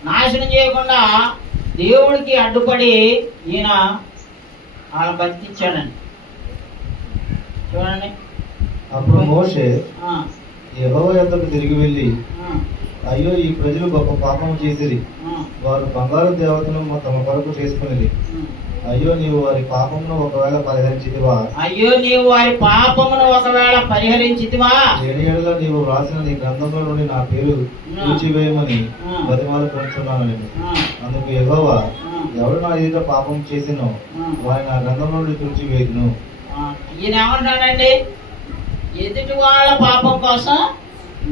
నాశనం చేయకుండా దేవుడికి అడ్డుపడి ఈయన వాళ్ళని బతికిచ్చాడండి. చూడండి. అప్పుడు మోషే యెహోవా యొద్దకు తిరిగి వెళ్ళి, అయ్యో ఈ ప్రజలు గొప్ప పాపం చేసిరి, వారు బంగారు దేవతను తమ కొరకు చేసుకునేది. అయ్యో నీవు వారి పాపమును ఒకవేళ పరిహరించితివా ఏడేళ్ళలో నీవు వ్రాసిన నీ గ్రంథంలో నుండి నా పేరు తుడిచివేయమని బతిమాలుకొనుచున్నాను నేను. అందుకు యెహోవా, ఎవరు నా ఎదుట పాపం చేసినో వారి నా గ్రంథం నుండి తుడిచివేయుదును. ఈయన ఏమంటాడండి? ఎదుటి వాళ్ళ పాపం కోసం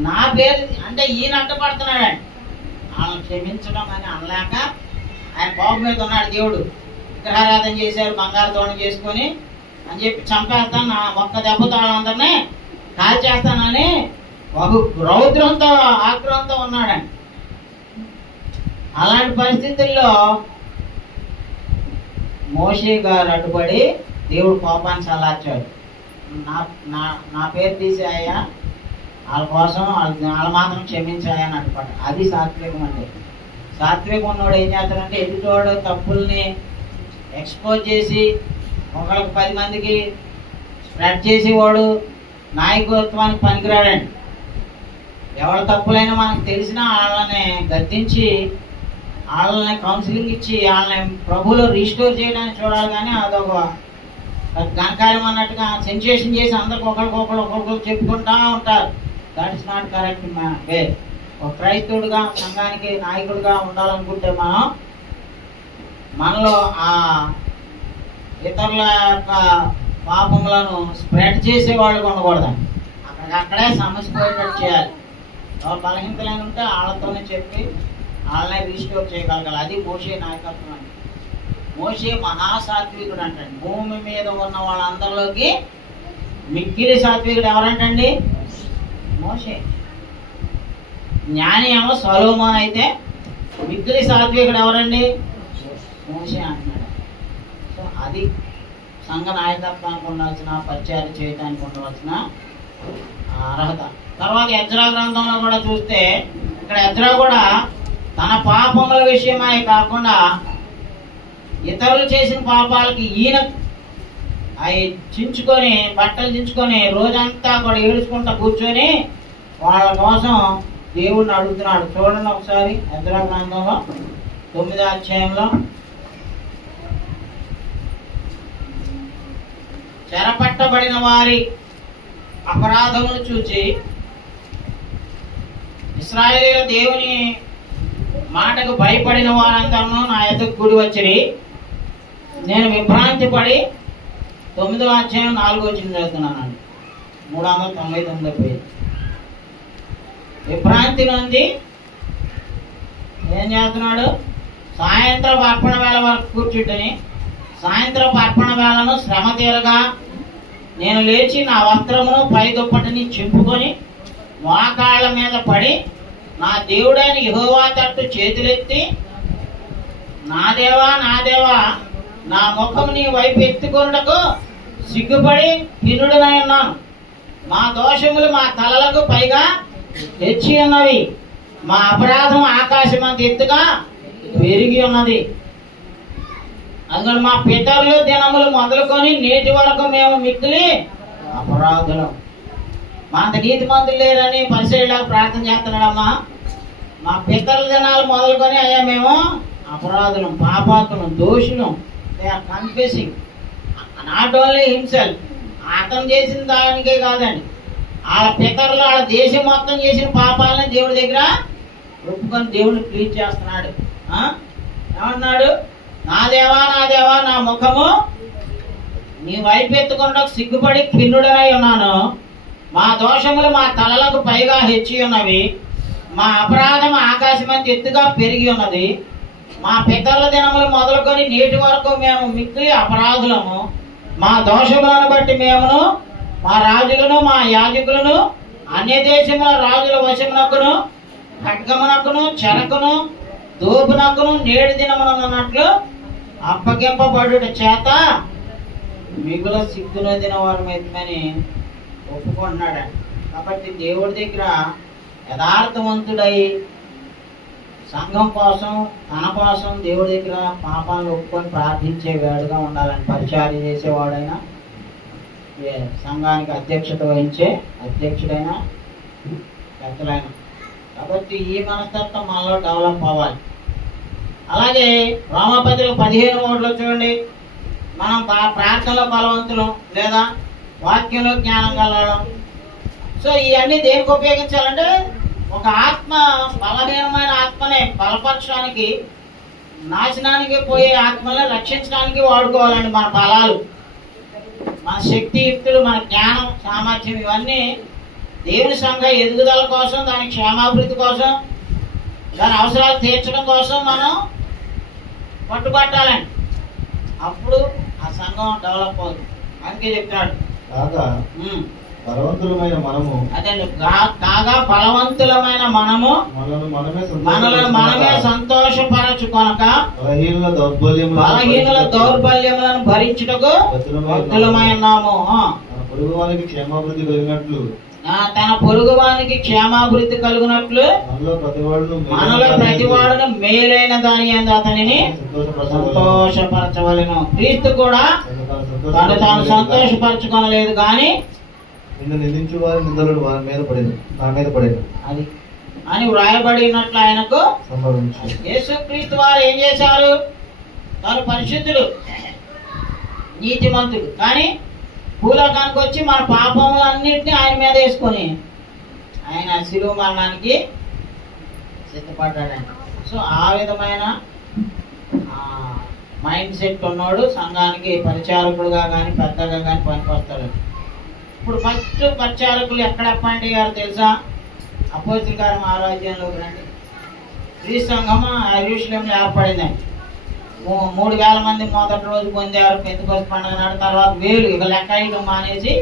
నా పేరు అంటే ఈయన అడ్డుపడుతున్నాడండి. వాళ్ళని క్షమించడం అని అనలేక ఆయన కోపం మీద ఉన్నాడు. దేవుడు విగ్రహారాధన చేశారు, బంగారు తోట చేసుకొని అని చెప్పి చంపేస్తాను, నా ఒక్క దెబ్బతో వాళ్ళందరినీ కాల్చేస్తానని బహు రౌద్రంతో ఆగ్రహంతో ఉన్నాడండి. అలాంటి పరిస్థితుల్లో మోషే గారు అడ్డుపడి దేవుడు కోపాన్ని చల్లార్చాడు. నా పేరు తీసేయ్యా, వాళ్ళ కోసం వాళ్ళ మాత్రం క్షమించాయా అని అడ్డుపడ్డాడు. అది సాత్వికం అంటే. సాత్వికం ఉన్నవాడు ఏం చేస్తాడంటే ఎదుటివాడు తప్పుల్ని ఎక్స్పోజ్ చేసి ఒకళ్ళకి 10 మందికి స్ప్రెడ్ చేసేవాడు నాయకత్వానికి పనికిరాడండి. ఎవరి తప్పులైనా మనకు తెలిసినా వాళ్ళని గద్దించి వాళ్ళని కౌన్సిలింగ్ ఇచ్చి వాళ్ళని ప్రభువులో రీస్టోర్ చేయడానికి చూడాలి. కానీ అదొక ఘనకార్యం అన్నట్టుగా సెన్సేషన్ చేసి అందరికి ఒకరికొకరు చెప్పుకుంటా ఉంటారు. That is not correct way. ఒక క్రైస్తవుడిగా సంఘానికి నాయకుడిగా ఉండాలనుకుంటే మనలో ఆ ఇతరుల యొక్క పాపములను స్ప్రెడ్ చేసేవాళ్ళు ఉండకూడదండి. అక్కడే సమస్య పోయేటట్టు చేయాలి. బలహీనతలు ఉంటే వాళ్ళతోనే చెప్పి వాళ్ళనే రీస్టోర్ చేయగలగాలి. అది మోషే నాయకత్వం అండి. మోషే మహాసాత్వికుడు అంటండి. భూమి మీద ఉన్న వాళ్ళందరిలోకి మిక్కిలి సాత్వికుడు ఎవరంటండి? మోషే. జ్ఞాని ఏమో సొలొమోను అయితే మిక్కిలి సాత్వికుడు ఎవరండి? మోషే అంటున్నాడు. సో అది సంఘ నాయకత్వానికి ఉండాల్సిన, పరిచర్య చేయడానికి ఉండవలసిన అర్హత. తర్వాత ఎజ్రా గ్రంథంలో కూడా చూస్తే ఇక్కడ ఎజ్రా కూడా తన పాపముల విషయమే కాకుండా ఇతరులు చేసిన పాపాలకి ఈయన అవి చించుకొని బట్టలు చించుకొని రోజంతా కూడా ఏడుచుకుంటా కూర్చొని వాళ్ళ కోసం దేవుడిని అడుగుతున్నాడు. చూడండి ఒకసారి ఎజ్రా గ్రంథంలో 9వ అధ్యాయంలో. చెరపట్టబడిన వారి అపరాధములు చూచి ఇశ్రాయేలీయుల దేవుని మాటకు భయపడిన వారందరూ నా ఎదుకు కూడి వచ్చిరి. నేను విభ్రాంతి పడి 9వ అధ్యాయం 4వ వచనం చదువుతున్నానండి. 399 పేజీ. విభ్రాంతి నుండి ఏం చేస్తున్నాడు? సాయంత్రం అర్పణ వేళ వరకు కూర్చుంటుని సాయంత్రం అర్పణ వేళను శ్రమ తీరగా నేను లేచి నా వస్త్రమును పై దుప్పటిని చింపుకొని మోకాళ్ళ మీద పడి నా దేవుడైన యెహోవా తట్టు చేతులెత్తి, నా దేవా నా దేవా, నా ముఖం నీ వైపు ఎత్తుకొనుటకు సిగ్గుపడి హీనుడనై ఉన్నాను. మా దోషములు మా తలలకు పైగా తెచ్చి ఉన్నవి, మా అపరాధం ఆకాశమంత ఎత్తుగా పెరిగి ఉన్నది. అందుకని మా పితరులు దినములు మొదలుకొని నేటి వరకు మేము మిక్కిలి అపరాధులం. మా అంత నీతి మంతులు లేరని పరిశీలిలాగా ప్రార్థన చేస్తున్నాడమ్మా. మా పితరుల దినాలు మొదలుకొని అయ్యా మేము అపరాధులం, పాపాత్ములం, దోషులం. They are confessing not only himself. అతను చేసిన దానికే కాదండి, వాళ్ళ పితరులు వాళ్ళ దేశం మొత్తం చేసిన పాపాలని దేవుడి దగ్గర ఒప్పుకొని దేవుడిని ప్లీజ్ చేస్తున్నాడు. ఏమన్నాడు? నా దేవా నా దేవా, నా ముఖము నీ వైపు ఎత్తుకుంటూ సిగ్గుపడి ఖిన్నుడనై ఉన్నాను. మా దోషములు మా తలలకు పైగా హెచ్చి ఉన్నవి, మా అపరాధం ఆకాశమంత ఎత్తుగా పెరిగి ఉన్నది. మా పితరుల దినములు మొదలుకొని నేటి వరకు మేము మిక్కిలి అపరాధులము. మా దోషములను బట్టి మేమును మా రాజులను మా యాజకులను అన్య దేశముల రాజుల వశమునకును ఖడ్గమునకును చెరకును దోపునకును నేడు దినమునన్నట్లు అప్పగింపబడుట చేత మిగుల సిగ్గునొందిన వారమైతమని ఒప్పుకుంటున్నాడు. కాబట్టి దేవుడి దగ్గర యథార్థవంతుడై సంఘం కోసం తన కోసం దేవుడి దగ్గర పాపాలను ఒప్పుకొని ప్రార్థించే వేడుగా ఉండాలని, పరిచర్య చేసేవాడైనా సంఘానికి అధ్యక్షత వహించే అధ్యక్షుడైనా పెద్దలైనా. కాబట్టి ఈ మనస్తత్వం మనలో డెవలప్ అవ్వాలి. అలాగే రోమపత్రిక 15:3 చూడండి, మనం ప్రార్థనలో బలవంతులు లేదా వాక్యంలో జ్ఞానం కలగడం. సో ఇవన్నీ దేనికి ఉపయోగించాలంటే ఒక ఆత్మ, బలహీనమైన ఆత్మనే బలపరచడానికి, నాశనానికి పోయే ఆత్మల్ని రక్షించడానికి వాడుకోవాలండి. మన బలాలు, మన శక్తియుక్తులు, మన జ్ఞానం, సామర్థ్యం ఇవన్నీ దేవుని సంఘ ఎదుగుదల కోసం, దాని క్షేమాభివృద్ధి కోసం, దాని అవసరాలు తీర్చడం కోసం మనం పట్టుబట్టాలండి. అప్పుడు ఆ సంఘం డెవలప్ అవుతుంది. అందుకే చెప్తాడు కాగా బలవంతులమైన మనము అదే కాగా బలవంతులమైన మనము మనలను మనమే సంతోషపరచుకొనక బలహీనుల దౌర్బల్యములను భరించుటకు బద్ధులమై ఉన్నాము. పొరుగువానికి క్షేమాభివృద్ధి కలిగినట్లు తన పొరుగువానికి క్షేమాభివృద్ధి కలుగునట్లు మనలో ప్రతివాడును మేలైన దాని యందు అతనిని సంతోషపరచవలెను. క్రీస్తు కూడా తను తాను సంతోషపరచుకొనలేదు కానీ నిన్ను నిందించు వారి నిందలు వారి మీద పడేది నా మీద పడేది అది అని వ్రాయబడినట్లు ఆయనకు సంభవించు. యేసుక్రీస్తు వారు ఏం చేశారు? తాను పరిశుద్ధుడు, నీతిమంతుడు, కానీ భూలోకానికి వచ్చి మన పాపములన్నింటినీ ఆయన మీద వేసుకొని ఆయన శిలువ మరణానికి సిద్ధపడ్డాడు. సో ఆ విధమైన మైండ్ సెట్ ఉన్నాడు సంఘానికి పరిచారకుడుగా కానీ పెద్దగా కానీ పనికొస్తాడు. ఇప్పుడు ఫస్ట్ పరిచారకులు ఎక్కడ అపాయింట్ అయ్యారు తెలుసా? అపోస్తలుల కార్యం 6వ అధ్యాయంలోకి రండి. క్రీస్తు సంఘము యెరూషలేములో ఏర్పడిందండి. 3000 మంది మొదటి రోజు పొందారు పెంతెకొస్తు పండుగ నాడు. తర్వాత 1000 ఇక లెక్క వేయడం మానేసి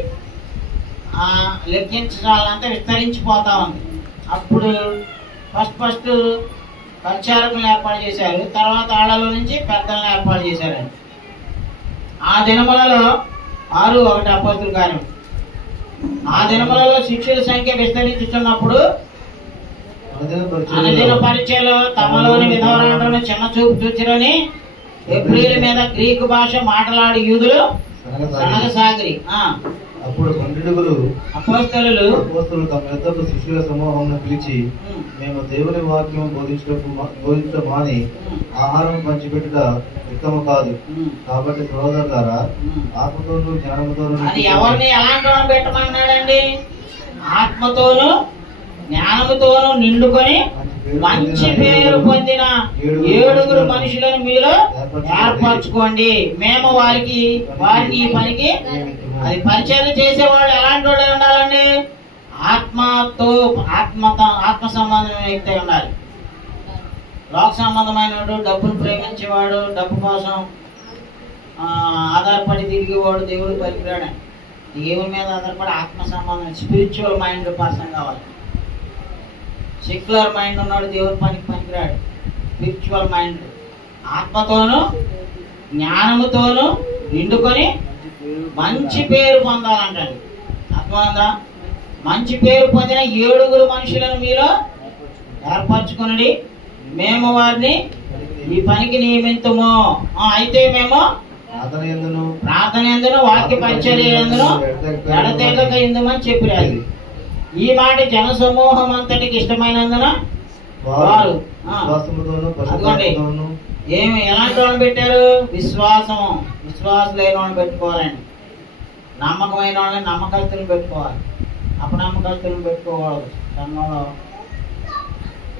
లెక్కించాలంతా విస్తరించిపోతా ఉంది. అప్పుడు ఫస్ట్ పరిచారకులను ఏర్పాటు చేశారు. తర్వాత ఆళ్ళలో నుంచి పెద్దలను ఏర్పాటు చేశారండి. ఆ దినములలో 6:1 అపోస్తలుల కార్యం. ఆ దినములలో శిష్యుల సంఖ్య విస్తరించుతున్నప్పుడు అనుదిన పరిచయలో తమలోని విధవరాండ్రను చిన్న చూపు చూచిరని ఎబ్రీల మీద గ్రీకు భాష మాట్లాడి యూదులు సనగసాగిరి. అప్పుడు 12 అపోస్తలులు తమ యొద్దకు శిష్యుల సమూహంను పిలిచి, మేము దేవుని వాక్యం బోధించడం మాని ఆహారం పంచిపెట్టుట ఉత్తమం కాదు. కాబట్టి సహోదరులారా, ఆత్మతోనూ జ్ఞానముతోనూ ఎవరిని ఎలాంటి పెట్టమన్నాడండి? ఆత్మతోనూ జ్ఞానముతోనూ నిండుకొని మంచి పేరు పొందిన 7 మనుషులను మీలో ఏర్పరచుకోండి. మేము వారికి ఈ పనికి అది పరిచయం చేసేవాళ్ళు ఎలాంటి వాళ్ళు ఉండాలండి? ఆత్మ సంబంధమైన వ్యక్తి ఉండాలి. లోక సంబంధమైన డబ్బును ప్రేమించేవాడు, డబ్బు కోసం ఆధారపడి తిరిగేవాడు దేవుడు పలికిరాడు. దేవుని మీద ఆధారపడి ఆత్మ సంబంధం స్పిరిచువల్ మైండ్ పర్సన్ కావాలి. సెక్యులర్ మైండ్ ఉన్నాడు దేవుని పనికి పనికిరాడు. స్పిరిచువల్ మైండ్ ఆత్మతోనూ జ్ఞానముతోనూ నిండుకొని మంచి పేరు పొందాలంటండి. అర్థమైందా? మంచి పేరు పొందిన 7 మనుషులను మీరు ఏర్పరచుకుని మేము వారిని ఈ పనికి నియమించము. అయితే మేము ప్రార్థన ఎందును వాక్య పరిచర్యలందును ఎడతెగక ఇందుమని చెప్పిరారు. ఈ మాట జన సమూహం అంతటికి ఇష్టమైనందున వారు అదిగోండి ఏమి ఎలాంటి వాళ్ళని పెట్టారు? విశ్వాసం లేని వాళ్ళని పెట్టుకోవాలండి. నమ్మకమైన వాళ్ళని నమ్మకస్తులను పెట్టుకోవాలి. అపనమ్మకస్తులను పెట్టుకోకూడదు. సంఘంలో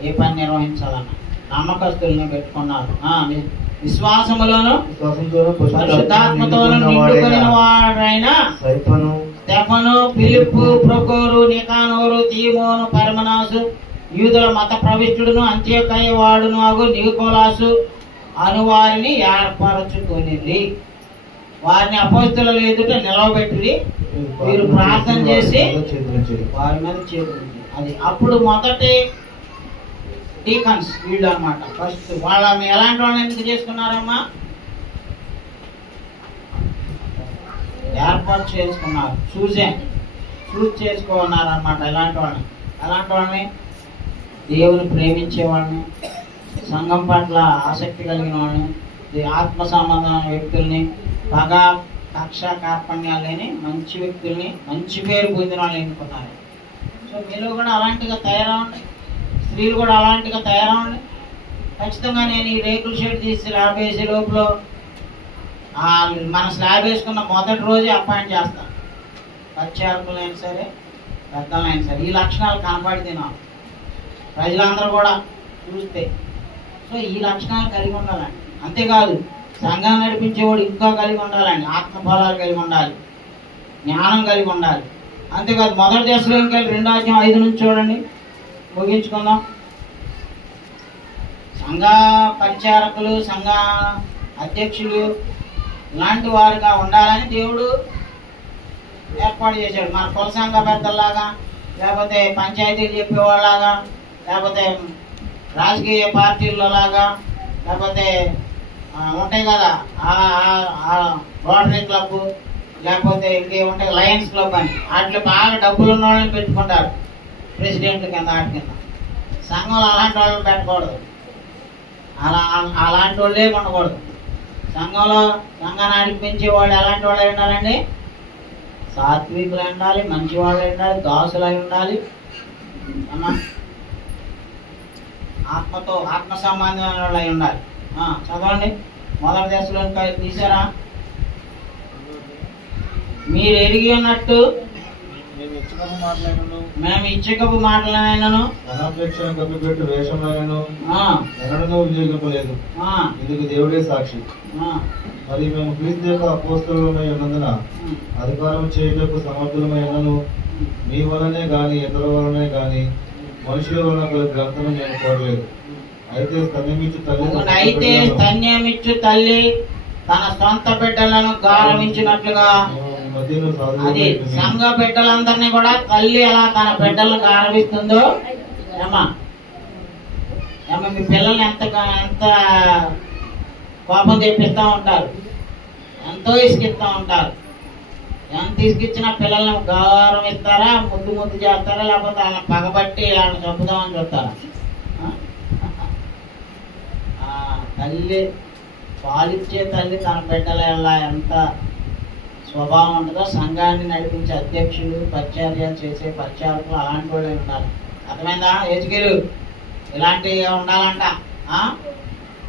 ఏ పని నిర్వహించాలన్నా నమ్మకస్తులను పెట్టుకున్నారు. విశ్వాసములోను పరిశుద్ధాత్మతోను నిండుకొనిన వారైన స్టెఫను, ఫిలిప్పు, ప్రొకోరు, నికానోరు, తీమోను, పర్మనాసు, యూదుల మత ప్రవిష్టుడును అంత్యోకయ వాడును అగు నికోలాసు అను వారిని ఏర్పరచుకుని వారిని అపోస్తలుల ఎదుట నిలవబెట్టి మీరు ప్రార్థన చేసి వారి మీద చేతులు. అది అప్పుడు మొదటి డీకన్స్ వీళ్ళు అనమాట. ఫస్ట్ వాళ్ళని ఎలాంటి వాళ్ళని ఎందుకు చేసుకున్నారమ్మా? ఏర్పాటు చేసుకున్నారు. చూస్ చేసుకున్నారు అనమాట. ఎలాంటి వాళ్ళని దేవుని ప్రేమించే వాళ్ళని, సంఘం పట్ల ఆసక్తి కలిగిన వాళ్ళని, ఆత్మ సంబంధమైన వ్యక్తుల్ని, పగ కక్ష కార్పణ్యాలు లేని మంచి వ్యక్తుల్ని, మంచి పేరు పొందిన వాళ్ళని ఎన్నుకున్నారు. సో మీరు కూడా అలాంటిగా తయారవండి. స్త్రీలు కూడా అలాంటిగా తయారవండి. ఖచ్చితంగా నేను ఈ రేకుల షెడ్ తీసి స్లాబ్ వేసే లోపల మన స్లాబ్ వేసుకున్న మొదటి రోజే అపాయింట్ చేస్తాను. పరిచారకులైనా సరే పెద్దలైనా సరే ఈ లక్షణాలు కనపడితే నాకు ప్రజలందరూ కూడా చూస్తే సో ఈ లక్షణాలు కలిగి ఉండాలండి. అంతేకాదు సంఘాన్ని నడిపించేవాడు ఇంకా కలిగి ఉండాలండి. ఆత్మఫలాలు కలిగి ఉండాలి, జ్ఞానం కలిగి ఉండాలి. అంతేకాదు మొదటి దశలో ఇంకా 2:5 నుంచి చూడండి, ముగించుకుందాం. సంఘ పరిచారకులు, సంఘ అధ్యక్షులు ఇలాంటి వారుగా ఉండాలని దేవుడు ఏర్పాటు చేశాడు. మన కుల సంఘ పెద్దలాగా, లేకపోతే పంచాయతీలు చెప్పేవాళ్ళలాగా, లేకపోతే రాజకీయ పార్టీల్లో లాగా, లేకపోతే ఉంటాయి కదా రోటరీ క్లబ్, లేకపోతే ఇంకేముంటాయి లయన్స్ క్లబ్ అని, వాటిలో బాగా డబ్బులు ఉన్న వాళ్ళని పెట్టుకుంటారు ప్రెసిడెంట్ కింద. వాటి కింద సంఘంలో అలాంటి వాళ్ళని పెట్టకూడదు, అలాంటి వాళ్ళే ఉండకూడదు. సంఘంలో సంఘాన్ని నడిపించే వాళ్ళు ఎలాంటి వాళ్ళు ఉండాలండి? సాత్వికులు ఉండాలి, మంచి వాళ్ళు ఉండాలి, దాసులు అయి ఉండాలి, ఆత్మ సంబంధమైన వాళ్ళు అయి ఉండాలి. చదవండి, మొదటి దశలో తీసారా? మీరు ఎరిగి ఉన్నట్టు మేము ఇచ్చకపు మాటలనైనను వినియోగింపలేదు. ఇందుకు దేవుడే సాక్షి. మరి మేము క్రీస్తు యొక్క అపోస్తలులమై ఉన్నందున అధికారం చేయటకు సమర్థులమై ఉన్నను మీ వలనే గాని ఇతరుల వలనే గాని మనుషుల వలన గల గ్రంథం నేను కోరలేదు. అయితే స్తన్యమిచ్చు తల్లి తన సొంత బిడ్డలను గారవించినట్లుగా, అది సంఘ బిడ్డలందరినీ కూడా తల్లి ఎలా తన బిడ్డలను గారవిస్తుందో, ఏమా మీ పిల్లల్ని ఎంత కోపం తెప్పిస్తూ ఉంటారు, ఎంతో ఇసుకిస్తూ ఉంటారు. ఎంత ఇసుకిచ్చినా పిల్లల్ని గౌరవం ఇస్తారా, ముద్దు చేస్తారా, లేకపోతే వాళ్ళని పగబట్టి వాళ్ళని చంపుదామని చూస్తారా? తల్లి పాలిచ్చే తల్లి తన బిడ్డల ఎంత స్వభావం ఉంటుందో, సంఘాన్ని నడిపించే అధ్యక్షులు, పరిచర్యలు చేసే పరిచారకులు అలాంటి వాళ్ళు ఉండాలి. అర్థమైందా? ఏజ్గిరు ఇలాంటివి ఉండాలంట.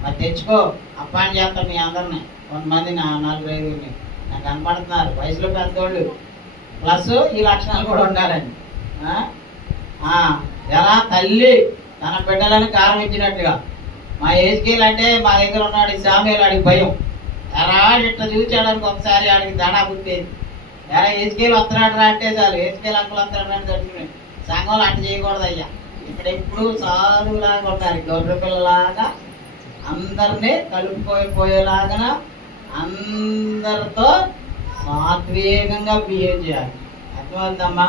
మరి తెచ్చుకో, అప్పాయింట్ చేస్తాను మీ అందరిని. కొంతమంది 4-5 నాకు కనపడుతున్నారు, వయసులో పెద్దోళ్ళు, ప్లస్ ఈ లక్షణాలు కూడా ఉండాలండి. ఎలా తల్లి తన బిడ్డలను కారణించినట్టుగా. మా ఏజ్కేల్ అంటే మా దగ్గర ఉన్నాడు సామేలు, ఆడికి భయం. ఎలా ఇట్లా చూచాడానికి ఒకసారి ఆడికి దడా పుట్టేది. ఎలా ఏజ్కేల్ వస్తున్నాడు రా అంటే చాలు, ఏజ్కేల్ అంకులు వస్తున్నాడు అని తట్టుకుని. సంఘంలో అట్ట చేయకూడదు అయ్యా. ఇక్కడ ఎప్పుడు సాధువులాగా ఉండాలి, గొర్రె పిల్లలాగా అందరినీ కలుపుకోపోయేలాగా అందరితో సాత్వికంగా బిహేవ్ చేయాలి. అర్థమవుతుందమ్మా?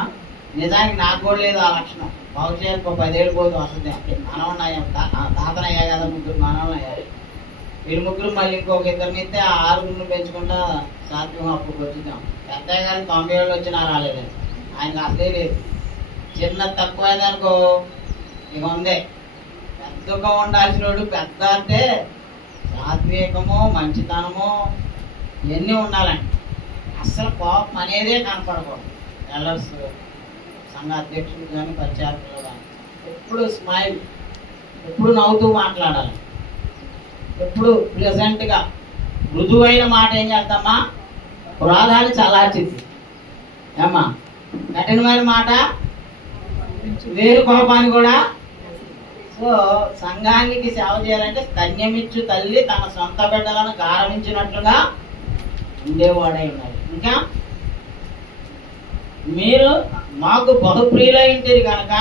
నిజానికి నాకు కూడా లేదు ఆ లక్షణం. బహుశా 10 ఏళ్ళు పోతూ వస్తుంది. మనవన్నాయా, తాతనయ్యా కదా, 3 మనవలయ్యారు. వీళ్ళు 3 మళ్ళీ ఇంకొక 2 ఇస్తే 6 పెంచుకుంటా సాత్వికం అప్పుడు వచ్చుతాం. పెద్దయ్య గారు 90 ఏళ్ళు వచ్చినా రాలేదు. ఆయనకు అసలే లేదు. చిన్న తక్కువైందనుకో ఇక ఉందే. పెద్దగా ఉండాల్సినోడు పెద్ద అంటే సాత్వికము, మంచితనము ఇవన్నీ ఉండాలండి. అస్సలు కోపం అనేదే కనపడకూడదు. ఎల్లర్స్ సంఘ అధ్యక్షులు కానీ పరిచారకులు కానీ ఎప్పుడు స్మైల్, ఎప్పుడు నవ్వుతూ మాట్లాడాలి. ఎప్పుడు ప్లెజెంట్గా మృదువైన మాట ఏం చేద్దామా? క్రోధాన్ని చల్లార్చింది. ఏమ్మా కఠినమైన మాట వేరు కోపాన్ని కూడా. సో సంఘానికి సేవ చేయాలంటే స్తన్యమిచ్చు తల్లి తన సొంత బిడ్డలను గారవించినట్లుగా ఉండేవాడై ఉన్నది. ఇంకా మీరు మాకు బహుప్రియులైంటిరి కనుక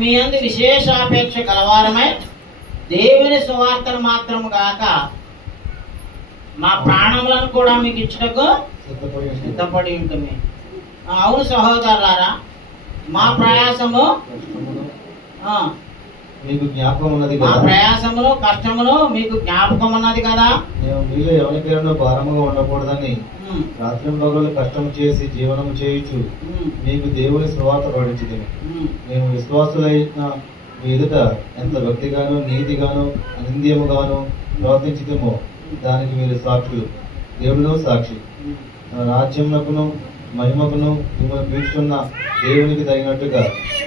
మీ అందు విశేషాపేక్ష గలవారమై దేవుని సువార్తను మాత్రము కాక మా ప్రాణములను కూడా మీకు ఇచ్చుటకు సిద్ధపడి ఉంటుంది. అవును సహోదరులారా, మా ప్రయాసము మీకు జ్ఞాపకం ఉన్నది కదా, మా ప్రయాసములు కష్టములు మీకు జ్ఞాపకం ఉన్నది కదా. మేము మీలో ఎవరికైనా భారముగా ఉండకూడదని రాత్రి పగలు కష్టం చేసి జీవనం చేయుచు మీకు దేవుని సువార్త పడించింది. మేము విశ్వాసులైన మీ ఎదుట ఎంత భక్తిగాను నీతిగాను అనింద్యముగాను ప్రవర్తించితేమో దానికి మీరు సాక్షులు. దేవుడును సాక్షి. రాజ్యమునకును మహిమకును మిమ్మల్ని పిలుచుకున్న దేవునికి తగినట్టుగా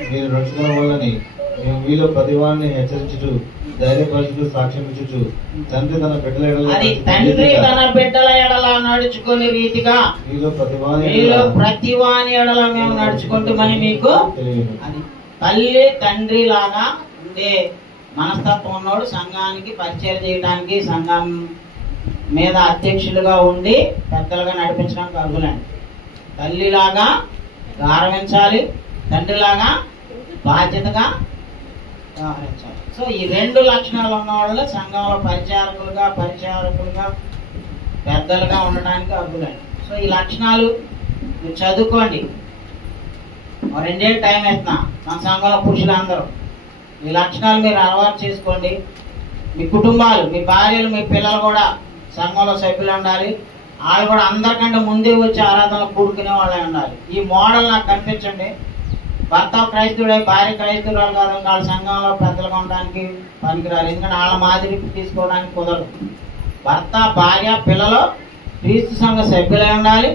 మీరు నడుచుకున్న వల్లని మేము మీలో ప్రతివాన్ని హెచ్చరించుచు ధైర్యపరచుచు సాక్ష్యం ఇచ్చుచు తండ్రి తన బిడ్డల ఎడల నడుచుకునే రీతిగా మీలో ప్రతివాని ఎడల మేము నడుచుకుంటామని మీకు అది తల్లి తండ్రి లాగా ఉండే మనస్తత్వం ఉన్నోడు సంఘానికి పరిచయం చేయడానికి, సంఘం మీద అధ్యక్షులుగా ఉండి పెద్దలుగా నడిపించడానికి అర్హులండి. తల్లిలాగా గౌరవించాలి, తండ్రిలాగా బాధ్యతగా వ్యవహరించాలి. సో ఈ 2 లక్షణాలు ఉన్న వాళ్ళు సంఘంలో పరిచారకులుగా పెద్దలుగా ఉండడానికి అర్హులండి. సో ఈ లక్షణాలు మీరు చదువుకోండి. 2 ఏళ్ళు టైం ఇస్తున్నా మన సంఘంలో పురుషులందరూ ఈ లక్షణాలు మీరు అలవాటు చేసుకోండి. మీ కుటుంబాలు, మీ భార్యలు, మీ పిల్లలు కూడా సంఘంలో సభ్యులు ఉండాలి. వాళ్ళు కూడా అందరికంటే ముందే వచ్చి ఆరాధనలో కూడుకునే వాళ్ళే ఉండాలి. ఈ మోడల్ నాకు కనిపించండి. భర్త క్రైస్తవుడే, భార్య క్రైస్తవురాలు కాదు, వాళ్ళ సంఘంలో పెద్దలుగా ఉండడానికి పనికిరారు. ఎందుకంటే వాళ్ళ మాదిరి తీసుకోవడానికి కుదరదు. భర్త, భార్య, పిల్లలు క్రీస్తు సంఘ సభ్యులై ఉండాలి.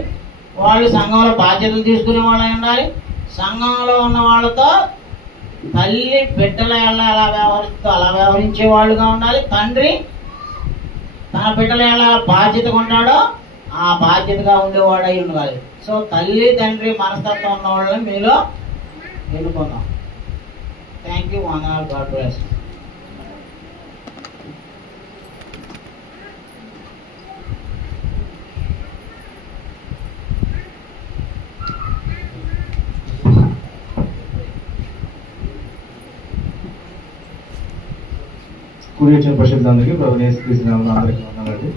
వాళ్ళు సంఘంలో బాధ్యతలు తీసుకునే వాళ్ళై ఉండాలి. సంఘంలో ఉన్న వాళ్ళతో తల్లి బిడ్డల ఎలా వ్యవహరిస్తూ అలా వ్యవహరించే వాళ్ళుగా ఉండాలి. తండ్రి తన బిడ్డల ఎలా బాధ్యతగా ఉంటాడో ఆ బాధ్యతగా ఉండేవాడై ఉండాలి. సో తల్లి తండ్రి మనస్తత్వం ఉన్న వాళ్ళని మీలో ఎన్నుకుందాం. Thank you. వందనాలు. God bless. కూడి వచ్చిన పరిశుద్ధులందరికీ ప్రభుని యేసుక్రీస్తు నామమున అందరికీ వందనాలండి.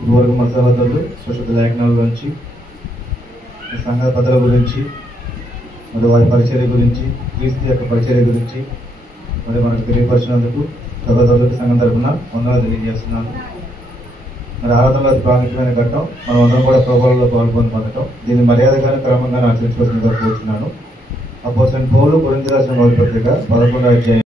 ఇదివరకు మతబద్ధులు పరిశుద్ధ లేఖనాల గురించి, సంఘ పద్ధతుల గురించి, మరి వారి పరిచర్య గురించి, క్రీస్తు యొక్క పరిచర్య గురించి మరి మనకు తెలియపరిచినందుకు సభ్యులకు సంఘం తరఫున వందనాలు తెలియజేస్తున్నాను. మరి ఆరాధనలో అతి ప్రాముఖ్యమైన ఘట్టం మనం అందరం కూడా ప్రభువులో పాల్గొనడం. దీన్ని మర్యాదగానే క్రమంగా ఆచరించవలసిందిగా కోరుతున్నాను. అపోస్తలుడైన పౌలు కొరింథీ రాసిన మొదటి పత్రిక 11వ అధ్యాయం